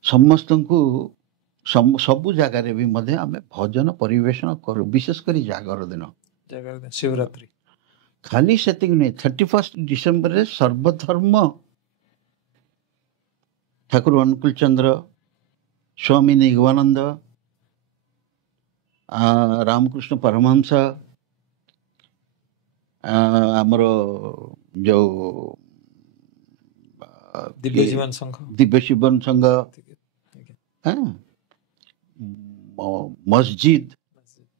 ସମସ୍ତଙ୍କୁ ସବୁ ଜାଗାରେ ବି ମଧ୍ୟ ଆମେ ଭଜନ ପରିବେଷଣ କରୁ। ବିଶେଷ କରି ଜାଗର ଦିନ, ଶିବରାତ୍ରି। ଖାଲି ସେତିକି ନୁହେଁ, 31 ଡିସେମ୍ବରରେ ସର୍ବଧର୍ମ ଠାକୁର ଅନୁକୂଳ ଚନ୍ଦ୍ର, ସ୍ୱାମୀ ନିଗମାନନ୍ଦ, ରାମକୃଷ୍ଣ ପରମହଂସ, ଆମର ଯେଉଁ ଦିବ୍ୟ ଜୀବନ ସଂଘ, ମସଜିଦ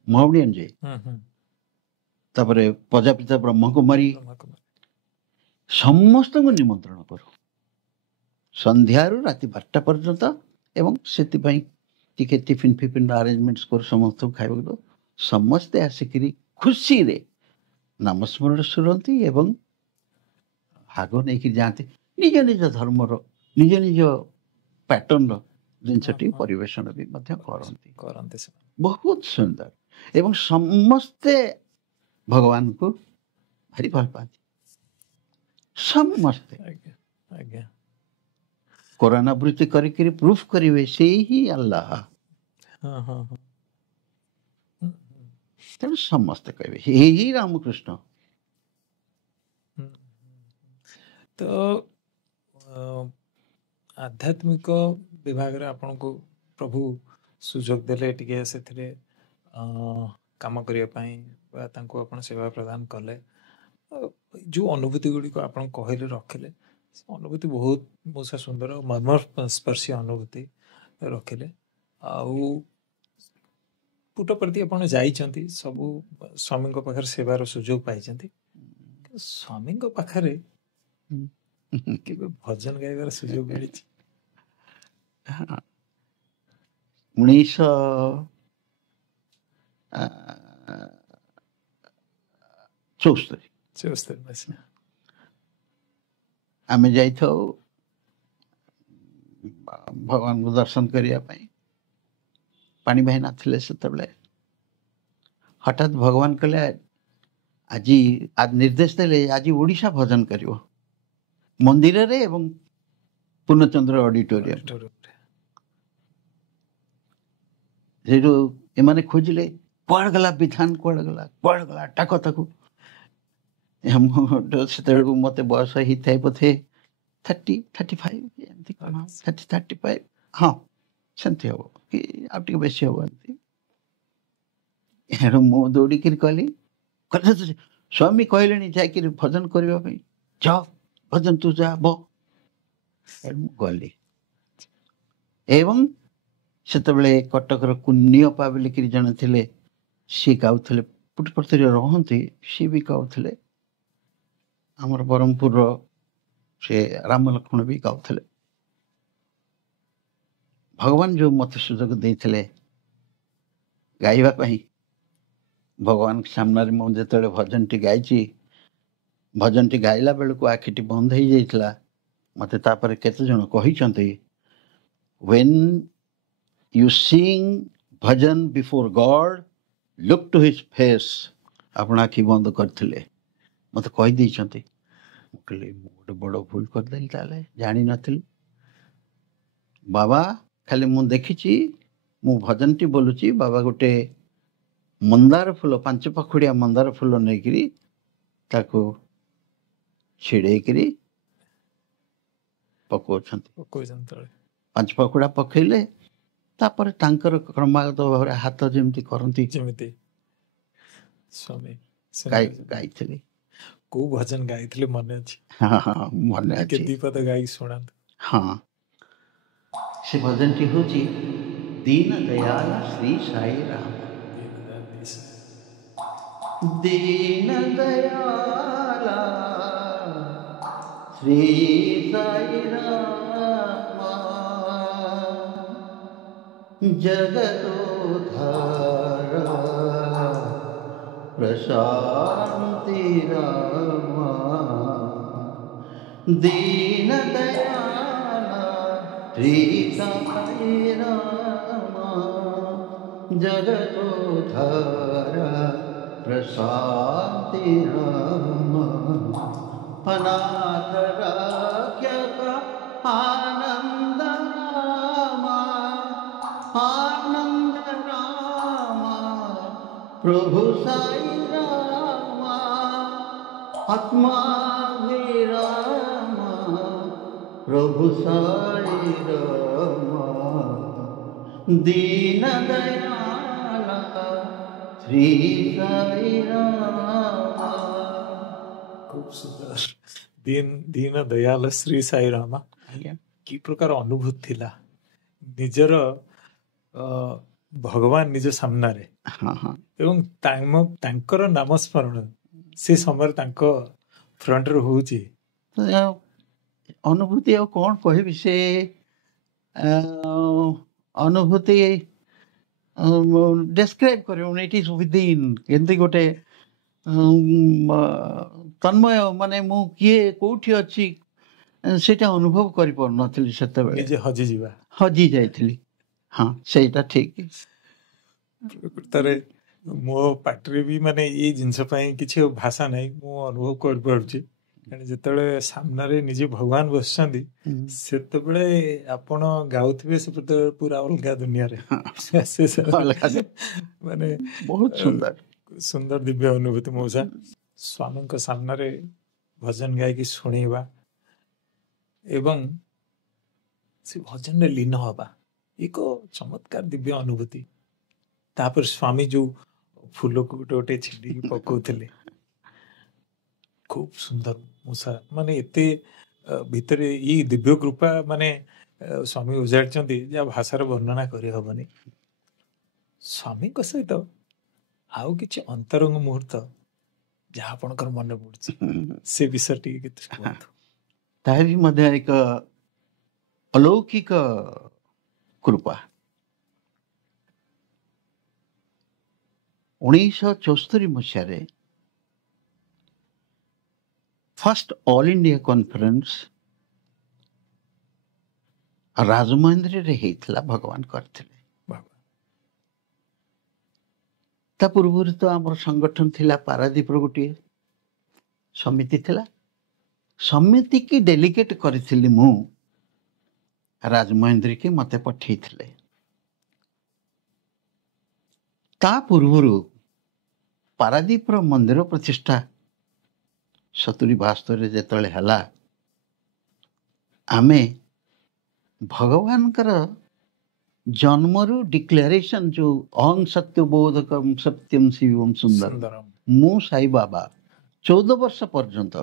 ମହାବଣିଆଞ୍ଜେ, ତାପରେ ପ୍ରଜାପିତା ବ୍ରହ୍ମକୁମାରୀ, ସମସ୍ତଙ୍କୁ ନିମନ୍ତ୍ରଣ କରୁ ସନ୍ଧ୍ୟାରୁ ରାତି 12ଟା ପର୍ଯ୍ୟନ୍ତ। ଏବଂ ସେଥିପାଇଁ ଟିକେ ଟିଫିନ୍ ଫିଫିନ୍ର ଆରେଞ୍ଜମେଣ୍ଟସ୍ କରୁ, ସମସ୍ତଙ୍କୁ ଖାଇବାକୁ ଦଉ। ସମସ୍ତେ ଆସିକିରି ଖୁସିରେ ନାମସ୍ମରଣ ଶୁଣନ୍ତି ଏବଂ ଭାଗ ନେଇକି ଯାଆନ୍ତି। ନିଜ ନିଜ ଧର୍ମର, ନିଜ ନିଜ ପ୍ୟାଟର୍ନର ଜିନିଷଟି ପରିବେଷଣ ବି ମଧ୍ୟ କରନ୍ତି। ବହୁତ ସୁନ୍ଦର। ଏବଂ ସମସ୍ତେ ଭଗବାନଙ୍କୁ ଭାରି ଭଲ ପାଆନ୍ତି, ସମସ୍ତେ। କୋରୋନା ବୃତ୍ତି କରିକିରି ପ୍ରୁଫ୍ କରିବେ ସେଇ ହିଁ ଆଲ୍ଲାହ। ତେଣୁ ସମସ୍ତେ କହିବେ ହିଁ ରାମକୃଷ୍ଣ। ତ ଆଧ୍ୟାତ୍ମିକ ବିଭାଗରେ ଆପଣଙ୍କୁ ପ୍ରଭୁ ସୁଯୋଗ ଦେଲେ ଟିକେ ସେଥିରେ କାମ କରିବା ପାଇଁ, ବା ତାଙ୍କୁ ଆପଣ ସେବା ପ୍ରଦାନ କଲେ। ଯେଉଁ ଅନୁଭୂତି ଗୁଡ଼ିକ ଆପଣ କହିଲେ, ରଖିଲେ, ସେ ଅନୁଭୂତି ବହୁତ ବହୁତ ସୁନ୍ଦର, ମର୍ମସ୍ପର୍ଶୀ ଅନୁଭୂତି ରଖିଲେ। ଆଉ ପୁଟପ୍ରତି ଆପଣ ଯାଇଛନ୍ତି, ସବୁ ସ୍ୱାମୀଙ୍କ ପାଖରେ ସେବାର ସୁଯୋଗ ପାଇଛନ୍ତି। ସ୍ୱାମୀଙ୍କ ପାଖରେ କେବେ ଭଜନ ଗାଇବାର ସୁଯୋଗ ମିଳିଛି? 1974 ମସିହା आमे जाइथाउ भगवान को दर्शन करिया पई पानी भाई नाथिले सेतबेले हठात भगवान कहले आज आज निर्देश देले आज ओडिशा भजन करिवो मंदिर रे एवं पूर्णचंद्र ऑडिटोरियम जेरो एमाने खोजिले कुआड़ गला विधान कुआड़ गला टाक ताकू हम सेतबेले मते बयस ही थाई पथे 30-35 एमती कमा 30-35 हाँ सेमती हबो कि आप टिके बेसी हबो एमती हेरो मो दौड़ी कर कहली कहले स्वामी कहले जाकि भजन करबा पई जा भजन तू जा बो गली एवं सेतबेले कटकर कुन्नियपा बोलिक जन थिले सी गाउथले पुटपर्ती रहंती सी भी गाउथले हमर ब्रह्मपुर से राम लक्ष्मण भी गाउथले भगवान जो मत सुजोग देथिले गाइबा पई भगवान के सामने रे मु जेतले भजन टी गाइची भजन टी गाइला बेल को आखिटी बंद हो जाइतला मते तापर केते जण कहि चंती when you sing bhajan before God look to his face अपना आखि बंद करथिले मते कहि दै चंती कहले गोटे बड़ भूल कर देली ताले जानी नथिल बाबा खाली मु देखिची मु भजन टी बोलुची बाबा गोटे मंदार फूल 5 पाखुड़िया मंदार फूल नहीं ताको छिड़ेकरी पकोछंती 5 पाखुड़ा पकैले तापर तांकर क्रमागत भाव हाथ जेमती करंती जेमती स्वामी गाइथिले को भजन गाइथिले मने अछि हाँ मने के अछि दीपद गाई सुनांत हाँ से भजन टी होची दीन दयाल श्री साई राम दीन दयाल श्री साई राम जगदोधार प्रशांति राम दीन दयाल श्री साई राम जगदोधार प्रशांति राम अनाथ राख्यक आनंद राम प्रभु साई राम आत्मा विराम प्रभु साई राम दीन दयाल श्री साई राम खूब सुंदर दीन दयाल श्री साई राम कि प्रकार अनुभूत थिला निजर भगवान निज सामना रे हाँ हाँ एवं तांकर नाम स्मरण से समय तांको फ्रंट रे होउची अनुभूति आ कौन कहबी से अनुभूति डिस्क्राइब करियो इट इज विदिन केंती गोटे तन्मय माने मु किए कोठी अछि सेटा अनुभव करि पर नथिली सेते बेले निजे हजी जाइथिली हाँ सेटा ठीक प्रकृतरे मो पाटरे भी माने ये जिनस पई किछि भाषा नै मु अनुभव कर परछि कारण जेतले सामना रे निजे भगवान बसछंदी सेते बेले आपण गाउथबे से पूरा अलगा दुनिया रे माने बहुत सुंदर दिव्य अनुभूति मौजा स्वामी को सामना रे भजन गाय की सुनेबा एवं से भजन रे लीन हवा एक चमत्कार दिव्य अनुभूति तापर स्वामी जो फूल को गोटे छिड़ी पकाउथिले खूब सुंदर मुसा माने एते भितरे ये दिव्य कृपा माने स्वामी उजाड़चंदी जा भाषार वर्णना करि हबनी स्वामी को सहित आउ किछि अंतरंग मुहूर्त जहाँ आपनकर मन पड़छि से विषय टी केते ताहि मध्य एक अलौकिक कृपा 1974 मसीह फर्स्ट ऑल इंडिया कॉन्फ्रेंस ରାଜମହେନ୍ଦ୍ରରେ ହେଇଥିଲା, ଭଗବାନ କରିଥିଲେ। ବାବା। ତା ପୂର୍ବରୁ ତ ଆମର ସଂଗଠନ ଥିଲା, ପାରାଦୀପର ଗୋଟିଏ ସମିତି ଥିଲା। ସମିତି କି ଡେଲିଗେଟ୍ କରିଥିଲି ମୁଁ, ରାଜମହେନ୍ଦ୍ରୀ କି ମତେ ପଠେଇଥିଲେ। ତା ପୂର୍ବରୁ ପାରାଦୀପର ମନ୍ଦିର ପ୍ରତିଷ୍ଠା 70-72 ଯେତେବେଳେ ହେଲା, ଆମେ ଭଗବାନଙ୍କର ଜନ୍ମରୁ ଡିକ୍ଲାରେସନ ଯୋଉ ଅହଂ ସତ୍ୟ ବୋଧକମ୍ ସତ୍ୟମ୍ ଶିବମ୍ ସୁନ୍ଦରମ୍, ସୁନ୍ଦରମ୍। ମୁଁ ସାଇ ବାବା 14 ବର୍ଷ ପର୍ଯ୍ୟନ୍ତ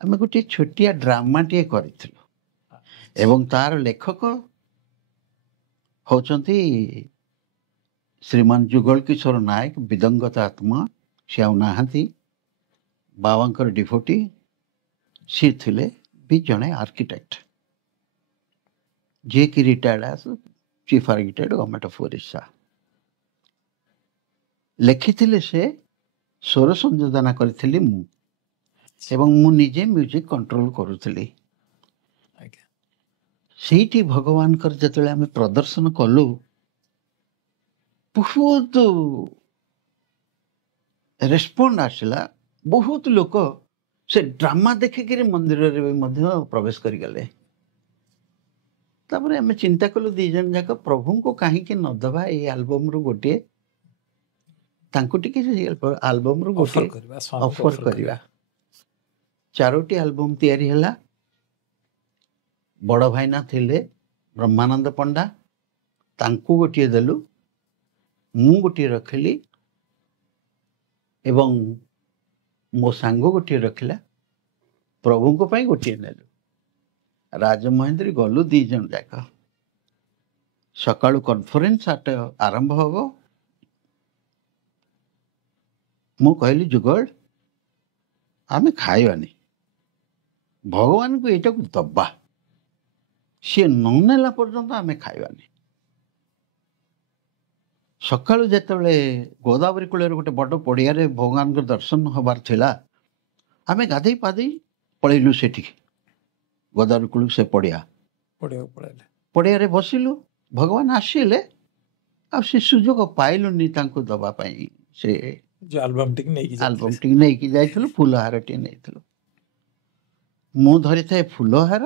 ଆମେ ଗୋଟିଏ ଛୋଟିଆ ଡ୍ରାମାଟିଏ କରିଥିଲୁ। ଏବଂ ତାର ଲେଖକ ହଉଛନ୍ତି ଶ୍ରୀମାନ ଯୁଗଳ କିଶୋର ନାୟକ, ବିଦଙ୍ଗତ ଆତ୍ମା। ସେ ଆଉ ନାହାନ୍ତି, ବାବାଙ୍କର ଡିଭୋଟି। ସିଏ ଥିଲେ ବି ଜଣେ ଆର୍କିଟେକ୍ଟ, ଯିଏକି ରିଟାୟାର୍ଡ ଆସ୍ chief architect government of Odisha. ଲେଖିଥିଲେ ସେ, ସ୍ୱର ସଂଯୋଜନା କରିଥିଲି ମୁଁ, ଏବଂ ମୁଁ ନିଜେ ମ୍ୟୁଜିକ୍ କଣ୍ଟ୍ରୋଲ କରୁଥିଲି। ଆଜ୍ଞା। ସେଇଠି ଭଗବାନଙ୍କର ଯେତେବେଳେ ଆମେ ପ୍ରଦର୍ଶନ କଲୁ, ବହୁତ ରେସ୍ପଣ୍ଡ ଆସିଲା। ବହୁତ ଲୋକ ସେ ଡ୍ରାମା ଦେଖିକିରି ମନ୍ଦିରରେ ବି ମଧ୍ୟ ପ୍ରବେଶ କରିଗଲେ। ତାପରେ ଆମେ ଚିନ୍ତା କଲୁ, 2 ଜଣ ଯାକ ପ୍ରଭୁଙ୍କୁ କାହିଁକି ନ ଦେବା ଏଇ ଆଲବମରୁ ଗୋଟିଏ, ତାଙ୍କୁ ଟିକେ ଆଲବମରୁ ଗୋଟିଏ ଅଫର କରିବା। 4ଟି ଆଲବମ୍ ତିଆରି ହେଲା। ବଡ଼ ଭାଇନା ଥିଲେ ବ୍ରହ୍ମାନନ୍ଦ ପଣ୍ଡା, ତାଙ୍କୁ ଗୋଟିଏ ଦେଲୁ, ମୁଁ ଗୋଟିଏ ରଖିଲି ଏବଂ ମୋ ସାଙ୍ଗ ଗୋଟିଏ ରଖିଲା। ପ୍ରଭୁଙ୍କ ପାଇଁ ଗୋଟିଏ ନେଲୁ। ରାଜମହେନ୍ଦ୍ରୀ ଗଲୁ 2 ଜଣ ଯାକ। ସକାଳୁ କନଫରେନ୍ସ ଆରମ୍ଭ ହବ। ମୁଁ କହିଲି, ଯୁଗଳ, ଆମେ ଖାଇବାନି, ଭଗବାନଙ୍କୁ ଏଇଟାକୁ ଦବା, ସିଏ ନ ନେଲା ପର୍ଯ୍ୟନ୍ତ ଆମେ ଖାଇବାନି। ସକାଳୁ ଯେତେବେଳେ ଗୋଦାବରୀ କୂଳରେ ଗୋଟେ ବଡ଼ ପଡ଼ିଆରେ ଭଗବାନଙ୍କର ଦର୍ଶନ ହବାର ଥିଲା, ଆମେ ଗାଧେଇ ପାଧେଇ ପଳେଇଲୁ ସେଠିକି, ଗୋଦାବରୀ କୂଳକୁ। ସେ ପଡ଼ିଆରେ ବସିଲୁ। ଭଗବାନ ଆସିଲେ, ଆଉ ସେ ସୁଯୋଗ ପାଇଲୁନି ତାଙ୍କୁ ଦେବା ପାଇଁ। ସେ ଆଲବମଟିକି ନେଇକି ଯାଇଥିଲୁ, ଫୁଲହାରଟିଏ ନେଇଥିଲୁ। ମୁଁ ଧରିଥାଏ ଫୁଲହାର,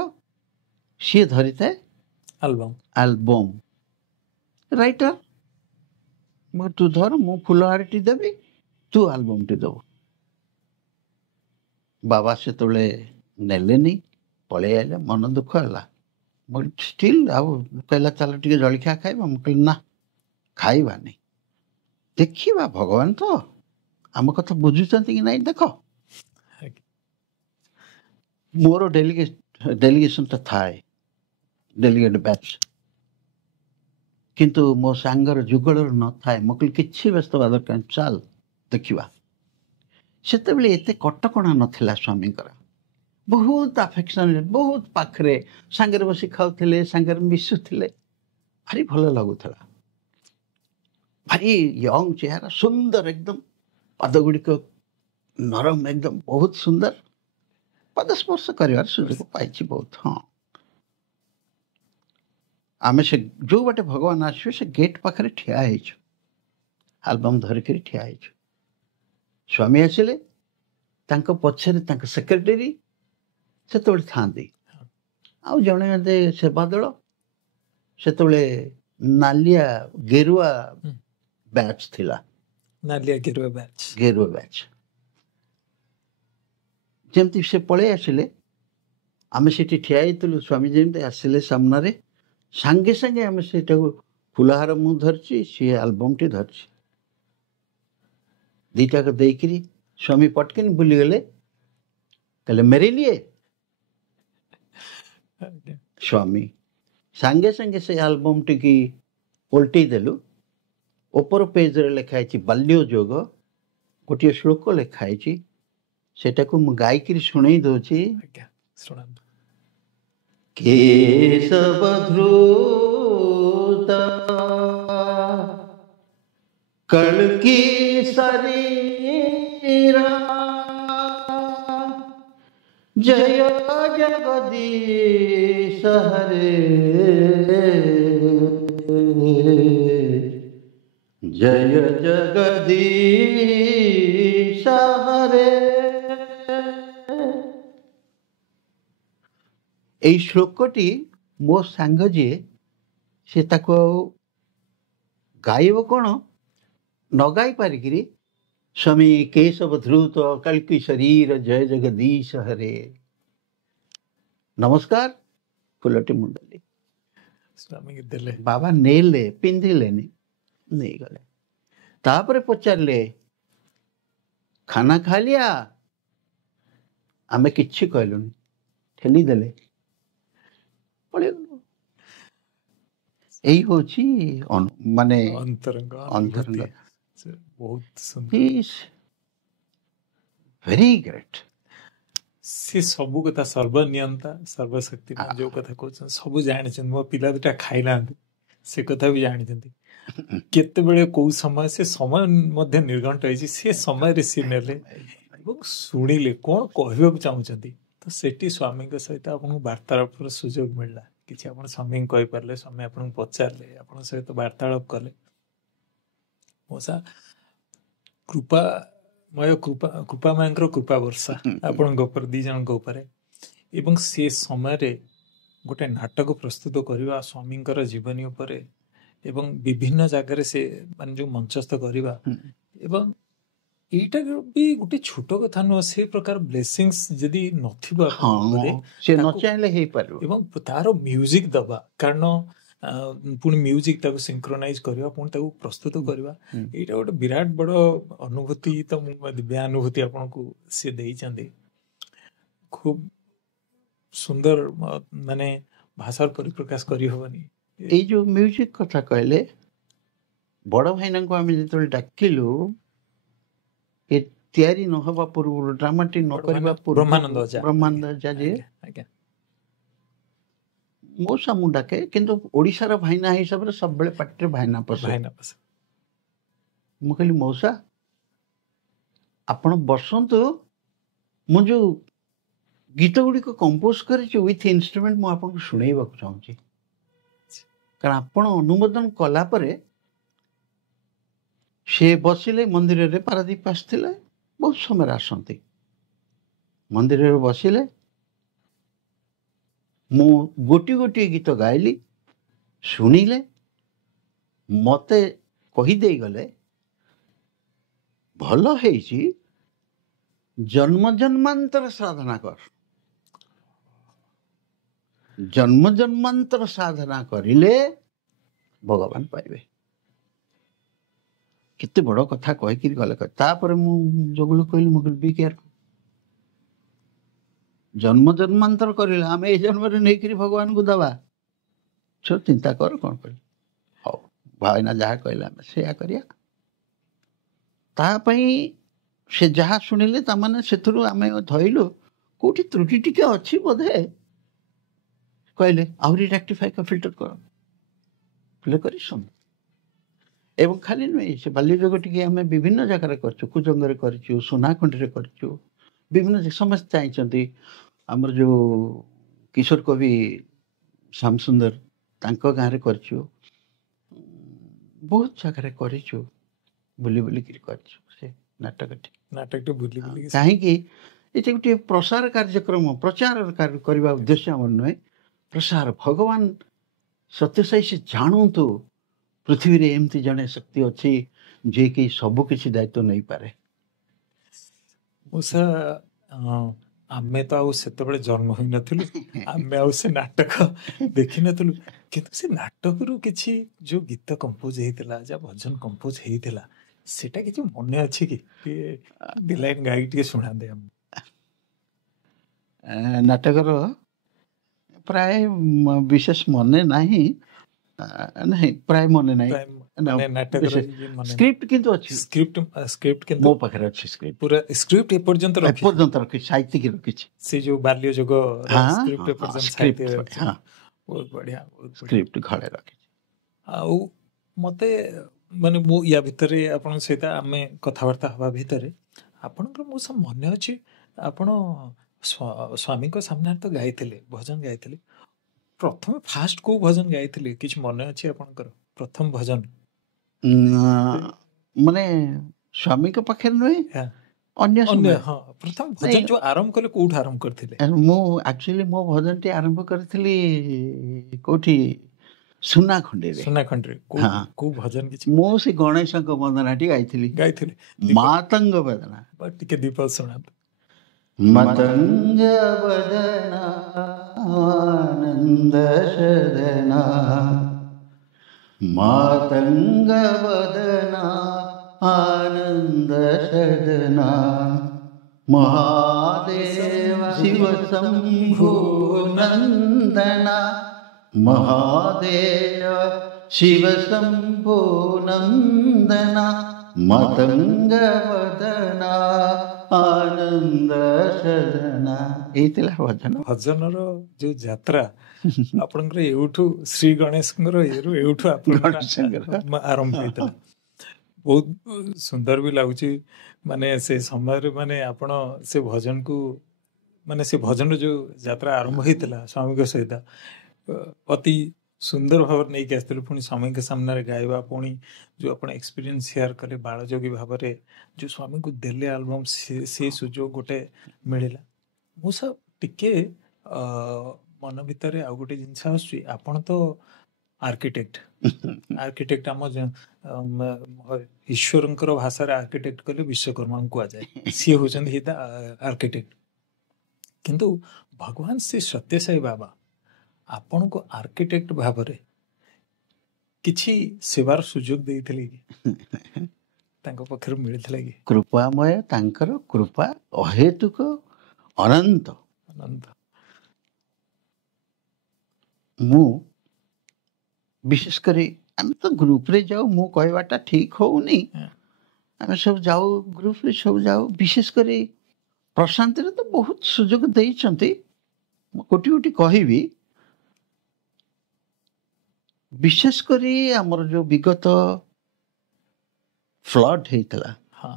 ସିଏ ଧରିଥାଏ ଆଲବମ୍। ରାଇଟର, ତୁ ଧର, ମୁଁ ଫୁଲହାରଟି ଦେବି, ତୁ ଆଲବମଟି ଦେବୁ। ବାବା ସେତେବେଳେ ନେଲେନି, ପଳେଇ ଆଇଲେ। ମନ ଦୁଃଖ ହେଲା। ମୁଁ ଷ୍ଟିଲ୍ ଆଉ କହିଲା, ଚାଲ ଟିକେ ଜଳଖିଆ ଖାଇବା। ମୁଁ କହିଲି, ନା, ଖାଇବାନି, ଦେଖିବା ଭଗବାନ ତ ଆମ କଥା ବୁଝୁଛନ୍ତି କି ନାଇଁ ଦେଖ। ମୋର ଡେଲିଗେସନଟା ଥାଏ, ଡେଲିଗେଟ୍ ବ୍ୟାଚ୍, କିନ୍ତୁ ମୋ ସାଙ୍ଗର ଯୁଗଳର ନଥାଏ। ମୁଁ କହିଲି, କିଛି ବ୍ୟସ୍ତ ହେବା ଦରକାର, ଚାଲ ଦେଖିବା। ସେତେବେଳେ ଏତେ କଟକଣା ନଥିଲା ସ୍ୱାମୀଙ୍କର, ବହୁତ ଆଫେକ୍ସନରେ, ବହୁତ ପାଖରେ, ସାଙ୍ଗରେ ବସି ଖାଉଥିଲେ, ସାଙ୍ଗରେ ମିଶୁଥିଲେ, ଭାରି ଭଲ ଲାଗୁଥିଲା। ଭାରି ୟଙ୍ଗ ଚେହେରା, ସୁନ୍ଦର ଏକଦମ, ପାଦଗୁଡ଼ିକ ନରମ ଏକଦମ, ବହୁତ ସୁନ୍ଦର। ପଦସ୍ପର୍ଶ କରିବାର ସୁଯୋଗ ପାଇଛି ବହୁତ। ହଁ, ଆମେ ସେ ଯୋଉ ବାଟେ ଭଗବାନ ଆସିବେ ସେ ଗେଟ୍ ପାଖରେ ଠିଆ ହେଇଛୁ, ଆଲବମ୍ ଧରିକିରି ଠିଆ ହେଇଛୁ। ସ୍ୱାମୀ ଆସିଲେ, ତାଙ୍କ ପଛରେ ତାଙ୍କ ସେକ୍ରେଟାରୀ ସେତେବେଳେ ଥାନ୍ତି, ଆଉ ଜଣେ ସେବା ଦଳ। ସେତେବେଳେ ନାଲିଆ ଗେରୁଆ ବ୍ୟାଚ୍ ଥିଲା, ଗେରୁଆ ବ୍ୟାଚ୍। ଯେମିତି ସେ ପଳେଇ ଆସିଲେ, ଆମେ ସେଠି ଠିଆ ହେଇଥିଲୁ। ସ୍ୱାମୀ ଯେମିତି ଆସିଲେ ସାମ୍ନାରେ, ସାଙ୍ଗେ ସାଙ୍ଗେ ଆମେ ସେଇଟାକୁ, ଫୁଲହାର ମୁଁ ଧରିଛି, ସିଏ ଆଲବମଟି ଧରିଛି, ଦିଟାକ ଦେଇକିରି ସ୍ୱାମୀ ପଟକିନି ବୁଲିଗଲେ, କହିଲେ, ମେରେ ଲିଏ। ସ୍ୱାମୀ ସାଙ୍ଗେ ସାଙ୍ଗେ ସେ ଆଲବମଟିକି ଓଲଟେଇ ଦେଲୁ। ଉପର ପେଜରେ ଲେଖା ହେଇଛି ବାଲ୍ୟ ଯୋଗ, ଗୋଟିଏ ଶ୍ଲୋକ ଲେଖା ହେଇଛି, ସେଟାକୁ ମୁଁ ଗାଇକିରି ଶୁଣେଇ ଦଉଛି। କେଶବ ଧୃତ କଳ୍କି ଶରୀରା, ଜୟ जगदीश हरे जय जगदीश हरे। এই শ্লোকটি ମୋ ସାଙ୍ଗ ଯିଏ ସେ ତାକୁ ଆଉ ଗାଇବ କ'ଣ ନ ଗାଇ ପାରିକିରି ସ୍ୱାମୀ କେଶବ ଧୃତ କଳ୍କି ଶରୀର ଜୟ ଜଗଦୀଶ ହରେ ନମସ୍କାର ଫୁଲଟି ମୁଣ୍ଡଲି ସ୍ୱାମୀକି ଦେଲେ। ବାବା ନେଲେ ପିନ୍ଧିଲେନି ନେଇଗଲେ। ତାପରେ ପଚାରିଲେ ଖାନା ଖା ଲିଆ? ଆମେ କିଛି କହିଲୁନି, ଠେଲିଦେଲେ ପଳେଇଗଲୁ। ଏଇ ହଉଛି ମାନେ ଅନ୍ତରଙ୍ଗ ଅନ୍ତରଙ୍ଗ। ସେ ବହୁତ ସୁନ୍ଦର। Very great. ସେ ସବୁ କଥା ସର୍ବନିୟନ୍ତା ସର୍ବଶକ୍ତିମାନ ଯୋଉ କଥା କହୁଛନ୍ତି ସବୁ ଜାଣିଛନ୍ତି। ମୋ ପିଲା ଦୁଇଟା ଖାଇନାହାନ୍ତି ସେ କଥା ବି ଜାଣିଛନ୍ତି। କେତେବେଳେ କୋଉ ସମୟ ସେ ସମୟ ମଧ୍ୟ ନିର୍ଘଣ୍ଟ ହେଇଛି। ସେ ସମୟରେ ସିଏ ନେଲେ ଏବଂ ଶୁଣିଲେ କ'ଣ କହିବାକୁ ଚାହୁଁଛନ୍ତି। ତ ସେଠି ସ୍ୱାମୀଙ୍କ ସହିତ ଆପଣଙ୍କୁ ବାର୍ତ୍ତାଳାପର ସୁଯୋଗ ମିଳିଲା। କିଛି ଆପଣ ସ୍ୱାମୀଙ୍କୁ କହିପାରିଲେ, ସ୍ୱାମୀ ଆପଣଙ୍କୁ ପଚାରିଲେ, ଆପଣଙ୍କ ସହିତ ବାର୍ତ୍ତାଳାପ କଲେ। ମଉସା କୃପାମାଙ୍କର କୃପା ବର୍ଷା ଆପଣଙ୍କ ଉପରେ, ଦି ଜଣଙ୍କ ଉପରେ। ଏବଂ ସେ ସମୟରେ ଗୋଟେ ନାଟକ ପ୍ରସ୍ତୁତ କରିବା ସ୍ୱାମୀଙ୍କର ଜୀବନୀ ଉପରେ ଏବଂ ବିଭିନ୍ନ ଜାଗାରେ ସେ ମାନେ ଯୋଉ ମଞ୍ଚସ୍ଥ କରିବା ଏବଂ এইটা ବି ଗୋଟେ ଛୋଟ କଥା ନୁହଁ। ସେ ପ୍ରକାର ବ୍ଲେସିଂସ୍ ଯଦି ନଥିବ ସେ ନ ଚାହିଁଲେ ହେଇପାରିବ। ଏବଂ ତାର ମ୍ୟୁଜିକ୍ ଦବା, କାରଣ ପୁଣି ମ୍ୟୁଜିକ୍ ତାକୁ ସିଙ୍କ୍ରୋନାଇଜ କରିବା, ପୁଣି ତାକୁ ପ୍ରସ୍ତୁତ କରିବା, ଏଇଟା ଗୋଟେ ବିରାଟ ବଡ଼ ଅନୁଭୂତି। ତ ମୁଁ ଦିବ୍ୟାନୁଭୂତି ଆପଣଙ୍କୁ ସେ ଦେଇଛନ୍ତି। ଖୁବ ସୁନ୍ଦର, ମାନେ ଭାଷାର ପରିପ୍ରକାଶ କରିହବନି। ଏଇ ଯୋଉ ମ୍ୟୁଜିକ୍ କଥା କହିଲେ, ବଡ଼ ଭାଇନାଙ୍କୁ ଆମେ ଯେତେବେଳେ ଡାକିଲୁ ଏ ତିଆରି ନ ହେବା ପୂର୍ବରୁ, ଡ୍ରାମାଟି ନ କରିବା ପୂର୍ବରୁ, ବ୍ରହ୍ମାନନ୍ଦ ଅଜା ଯିଏ ମଉସା ମୁଁ ଡାକେ, କିନ୍ତୁ ଓଡ଼ିଶାର ଭାଇନା ହିସାବରେ ସବୁବେଳେ ପାଟିରେ ଭାଇନା ପଶେ। ମୁଁ କହିଲି ମଉସା ଆପଣ ବସନ୍ତୁ, ମୁଁ ଯୋଉ ଗୀତ ଗୁଡ଼ିକ କମ୍ପୋଜ କରିଛି ୱିଥ୍ ଇନଷ୍ଟ୍ରୁମେଣ୍ଟ ମୁଁ ଆପଣଙ୍କୁ ଶୁଣେଇବାକୁ ଚାହୁଁଛି। କାରଣ ଆପଣ ଅନୁମୋଦନ କଲା ପରେ ସେ ବସିଲେ ମନ୍ଦିରରେ। ପାରାଦୀପ ଆସିଥିଲେ, ବହୁତ ସମୟରେ ଆସନ୍ତି। ମନ୍ଦିରରେ ବସିଲେ, ମୁଁ ଗୋଟିଏ ଗୋଟିଏ ଗୀତ ଗାଇଲି, ଶୁଣିଲେ, ମୋତେ କହିଦେଇ ଗଲେ ଭଲ ହେଇଛି, ଜନ୍ମ ଜନ୍ମାନ୍ତର ସାଧନା କର। ଜନ୍ମ ଜନ୍ମାନ୍ତର ସାଧନା କରିଲେ ଭଗବାନ ପାଇବେ। କେତେ ବଡ଼ କଥା କହିକିରି ଗଲେ। ତାପରେ ମୁଁ ଯୋଗୁଳୁ କହିଲି, ମୁଁ କହିଲି ବି କେୟାରଫୁଲ। ଜନ୍ମ ଜନ୍ମାନ୍ତର କରିଲେ ଆମେ ଏଇ ଜନ୍ମରେ ନେଇକିରି ଭଗବାନଙ୍କୁ ଦେବା। ଚିନ୍ତା କର କ'ଣ କହିଲେ। ହଉ ଭାଇନା ଯାହା କହିଲେ ଆମେ ସେଇଆ କରିବା। ତା ପାଇଁ ସେ ଯାହା ଶୁଣିଲେ, ତାମାନେ ସେଥିରୁ ଆମେ ଧଇଲୁ କୋଉଠି ତ୍ରୁଟି ଟିକେ ଅଛି ବୋଧେ। କହିଲେ ଆହୁରି ରେକ୍ଟିଫାଇ ଫିଲ୍ଟର କର, ପ୍ଲେ କରି ଶୁଣ। ଏବଂ ଖାଲି ନୁହେଁ, ସେ ବାଲ୍ୟଯୋଗ ଟିକେ ଆମେ ବିଭିନ୍ନ ଜାଗାରେ କରିଛୁ। କୁଜଙ୍ଗରେ କରିଛୁ, ସୁନାଖଣ୍ଡିରେ କରିଛୁ, ବିଭିନ୍ନ ସମସ୍ତେ ଚାହିଁଛନ୍ତି। ଆମର ଯୋଉ କିଶୋର କବି ଶ୍ୟାମ ସୁନ୍ଦର, ତାଙ୍କ ଗାଁରେ କରିଛୁ, ବହୁତ ଜାଗାରେ କରିଛୁ, ବୁଲି ବୁଲିକିରି କରିଛୁ ସେ ନାଟକଟି। କାହିଁକି ଏଠି ଗୋଟିଏ ପ୍ରସାର କାର୍ଯ୍ୟକ୍ରମ, ପ୍ରଚାର କରିବା ଉଦ୍ଦେଶ୍ୟ ଆମର ନୁହେଁ, ପ୍ରସାର। ଭଗବାନ ସତ୍ୟସାଇ ସେ ଜାଣନ୍ତୁ ପୃଥିବୀରେ ଏମିତି ଜଣେ ଶକ୍ତି ଅଛି ଯିଏକି ସବୁ କିଛି ଦାୟିତ୍ୱ ନେଇପାରେ। ଆମେ ତ ଆଉ ସେତେବେଳେ ଜନ୍ମ ହୋଇନଥିଲୁ, ଆମେ ଆଉ ସେ ନାଟକ ଦେଖିନଥିଲୁ, କିନ୍ତୁ ସେ ନାଟକରୁ କିଛି ଯୋଉ ଗୀତ କମ୍ପୋଜ ହେଇଥିଲା, ଯାହା ଭଜନ କମ୍ପୋଜ ହେଇଥିଲା, ସେଟା କିଛି ମନେ ଅଛି କି? ଦି ଲାଇନ୍ ଗାଇକି ଟିକେ ଶୁଣାନ୍ତେ। ନାଟକର ପ୍ରାୟ ବିଶେଷ ମନେ ନାହିଁ, ପ୍ରାୟ ମନେ ନାହିଁ। ସ୍କ୍ରିପ୍ଟ କିନ୍ତୁ ଅଛି, ମୋ ପାଖରେ ଅଛି। ପୁରା ସ୍କ୍ରିପ୍ଟ ଏପର୍ଯ୍ୟନ୍ତ ରଖିଛି, ସାହିତ୍ୟିକ ରଖିଛି। ସେ ଯୋଉ ବାଲ୍ୟଯୋଗ ବହୁତ ବଢିଆ ସ୍କ୍ରିପ୍ଟ ଘରେ ରଖିଛି। ଆଉ ମତେ ମାନେ ମୁଁ ୟା ଭିତରେ ଆପଣଙ୍କ ସହିତ ଆମେ କଥାବାର୍ତ୍ତା ହେବା ଭିତରେ ଆପଣଙ୍କର ମୋ ସବୁ ମନେ ଅଛି, ଆପଣ ସ୍ୱାମୀଙ୍କ ସାମ୍ନାରେ ତ ଗାଇଥିଲେ, ଭଜନ ଗାଇଥିଲେ। ପ୍ରଥମେ ଫାଷ୍ଟ କୋଉ ଭଜନ ଗାଇଥିଲେ କିଛି ମନେ ଅଛି ଆପଣଙ୍କର? ପ୍ରଥମ ଭଜନ ମାନେ ସ୍ୱାମୀଙ୍କ ପାଖରେ ନୁହେଁ, ହଁ, ଅନ୍ୟ ଅନ୍ୟ ସମୟ। ହଁ ପ୍ରଥମ ଭଜନ ନାଇଁ, ଯୋଉ ଆରମ୍ଭ କଲେ କୋଉଠୁ ଆରମ୍ଭ କରିଥିଲେ? ମୁଁ ଆକ୍ଚୁଆଲି ମୋ ଭଜନଟି ଆରମ୍ଭ କରିଥିଲି କୋଉଠି, ସୁନାଖଣ୍ଡିରେ। ସୁନାଖଣ୍ଡିରେ କୋଉ ହଁ, କୋଉ ଭଜନ କିଛି ମୁଁ ସେ ଗଣେଶଙ୍କ ବନ୍ଦନାଟି ଗାଇଥିଲି, ଗାଇଥିଲେ? ମାତଙ୍ଗ ବେଦନା। ଟିକେ ଦୀପ ଶୁଣାନ୍ତୁ। मतंग बदना आनंद सदना, मातंग बदना आनंद सदना, महादेव शिव शंभु नंदना, महादेव शिव शंभु नंदना, मतंग बदना आनंद सदना। ଏଇଥିଲା ଭଜନ। ଭଜନର ଯୋଉ ଯାତ୍ରା ଆପଣଙ୍କର ଏଉଠୁ ଶ୍ରୀ ଗଣେଶଙ୍କର ଏଉଠୁ ଗଣେଶଙ୍କର। ଆପଣଙ୍କର ଆରମ୍ଭ ହେଇଥିଲା। ବହୁତ ସୁନ୍ଦର ବି ଲାଗୁଛି। ମାନେ ସେ ସମୟରେ ମାନେ ଆପଣ ସେ ଭଜନକୁ ମାନେ ସେ ଭଜନର ଯୋଉ ଯାତ୍ରା ଆରମ୍ଭ ହେଇଥିଲା ସ୍ୱାମୀଙ୍କ ସହିତ ଅତି ସୁନ୍ଦର ଭାବରେ ନେଇକି ଆସିଥିଲେ। ପୁଣି ସ୍ୱାମୀଙ୍କ ସାମ୍ନାରେ ଗାଇବା, ପୁଣି ଯୋଉ ଆପଣ ଏକ୍ସପିରିଏନ୍ସ ସେୟାର କଲେ ବାଳଯୋଗୀ ଭାବରେ ଯୋଉ ସ୍ୱାମୀଙ୍କୁ ଦେଲେ ଆଲବମ୍, ସେ ସୁଯୋଗ ଗୋଟେ ମିଳିଲା। ମୁଁ ସାର୍ ଟିକେ ମନ ଭିତରେ ଆଉ ଗୋଟେ ଜିନିଷ ଆସୁଛି, ଆପଣ ତ ଆର୍କିଟେକ୍ଟ ଆମ ଈଶ୍ୱରଙ୍କର ଭାଷାରେ ଆର୍କିଟେକ୍ଟ କଲେ ବିଶ୍ୱକର୍ମାଙ୍କୁ କୁହାଯାଏ, ସିଏ ହଉଛନ୍ତି ଆର୍କିଟେକ୍ଟ। କିନ୍ତୁ ଭଗବାନ ଶ୍ରୀ ସତ୍ୟସାଇ ବାବା ଆପଣଙ୍କୁ ଆର୍କିଟେକ୍ଟ ଭାବରେ କିଛି ସେବାର ସୁଯୋଗ ଦେଇଥିଲେ କି? ତାଙ୍କ ପକ୍ଷରୁ ମିଳିଥିଲା କି? କୃପାମୟ, ତାଙ୍କର କୃପା ଅହେତୁକ ଅନନ୍ତ। ଆନନ୍ଦ। ମୁଁ ବିଶେଷ କରି ଆମେ ତ ଗ୍ରୁପରେ ଯାଉ, ମୁଁ କହିବାଟା ଠିକ ହଉନି, ଆମେ ସବୁ ଯାଉ ଗ୍ରୁପରେ, ସବୁ ଯାଉ। ବିଶେଷ କରି ପ୍ରଶାନ୍ତିରେ ତ ବହୁତ ସୁଯୋଗ ଦେଇଛନ୍ତି। ମୁଁ କୋଟି କୋଟି କହିବି, ବିଶେଷ କରି ଆମର ଯୋଉ ବିଗତ ଫ୍ଲଡ୍ ହେଇଥିଲା, ହଁ,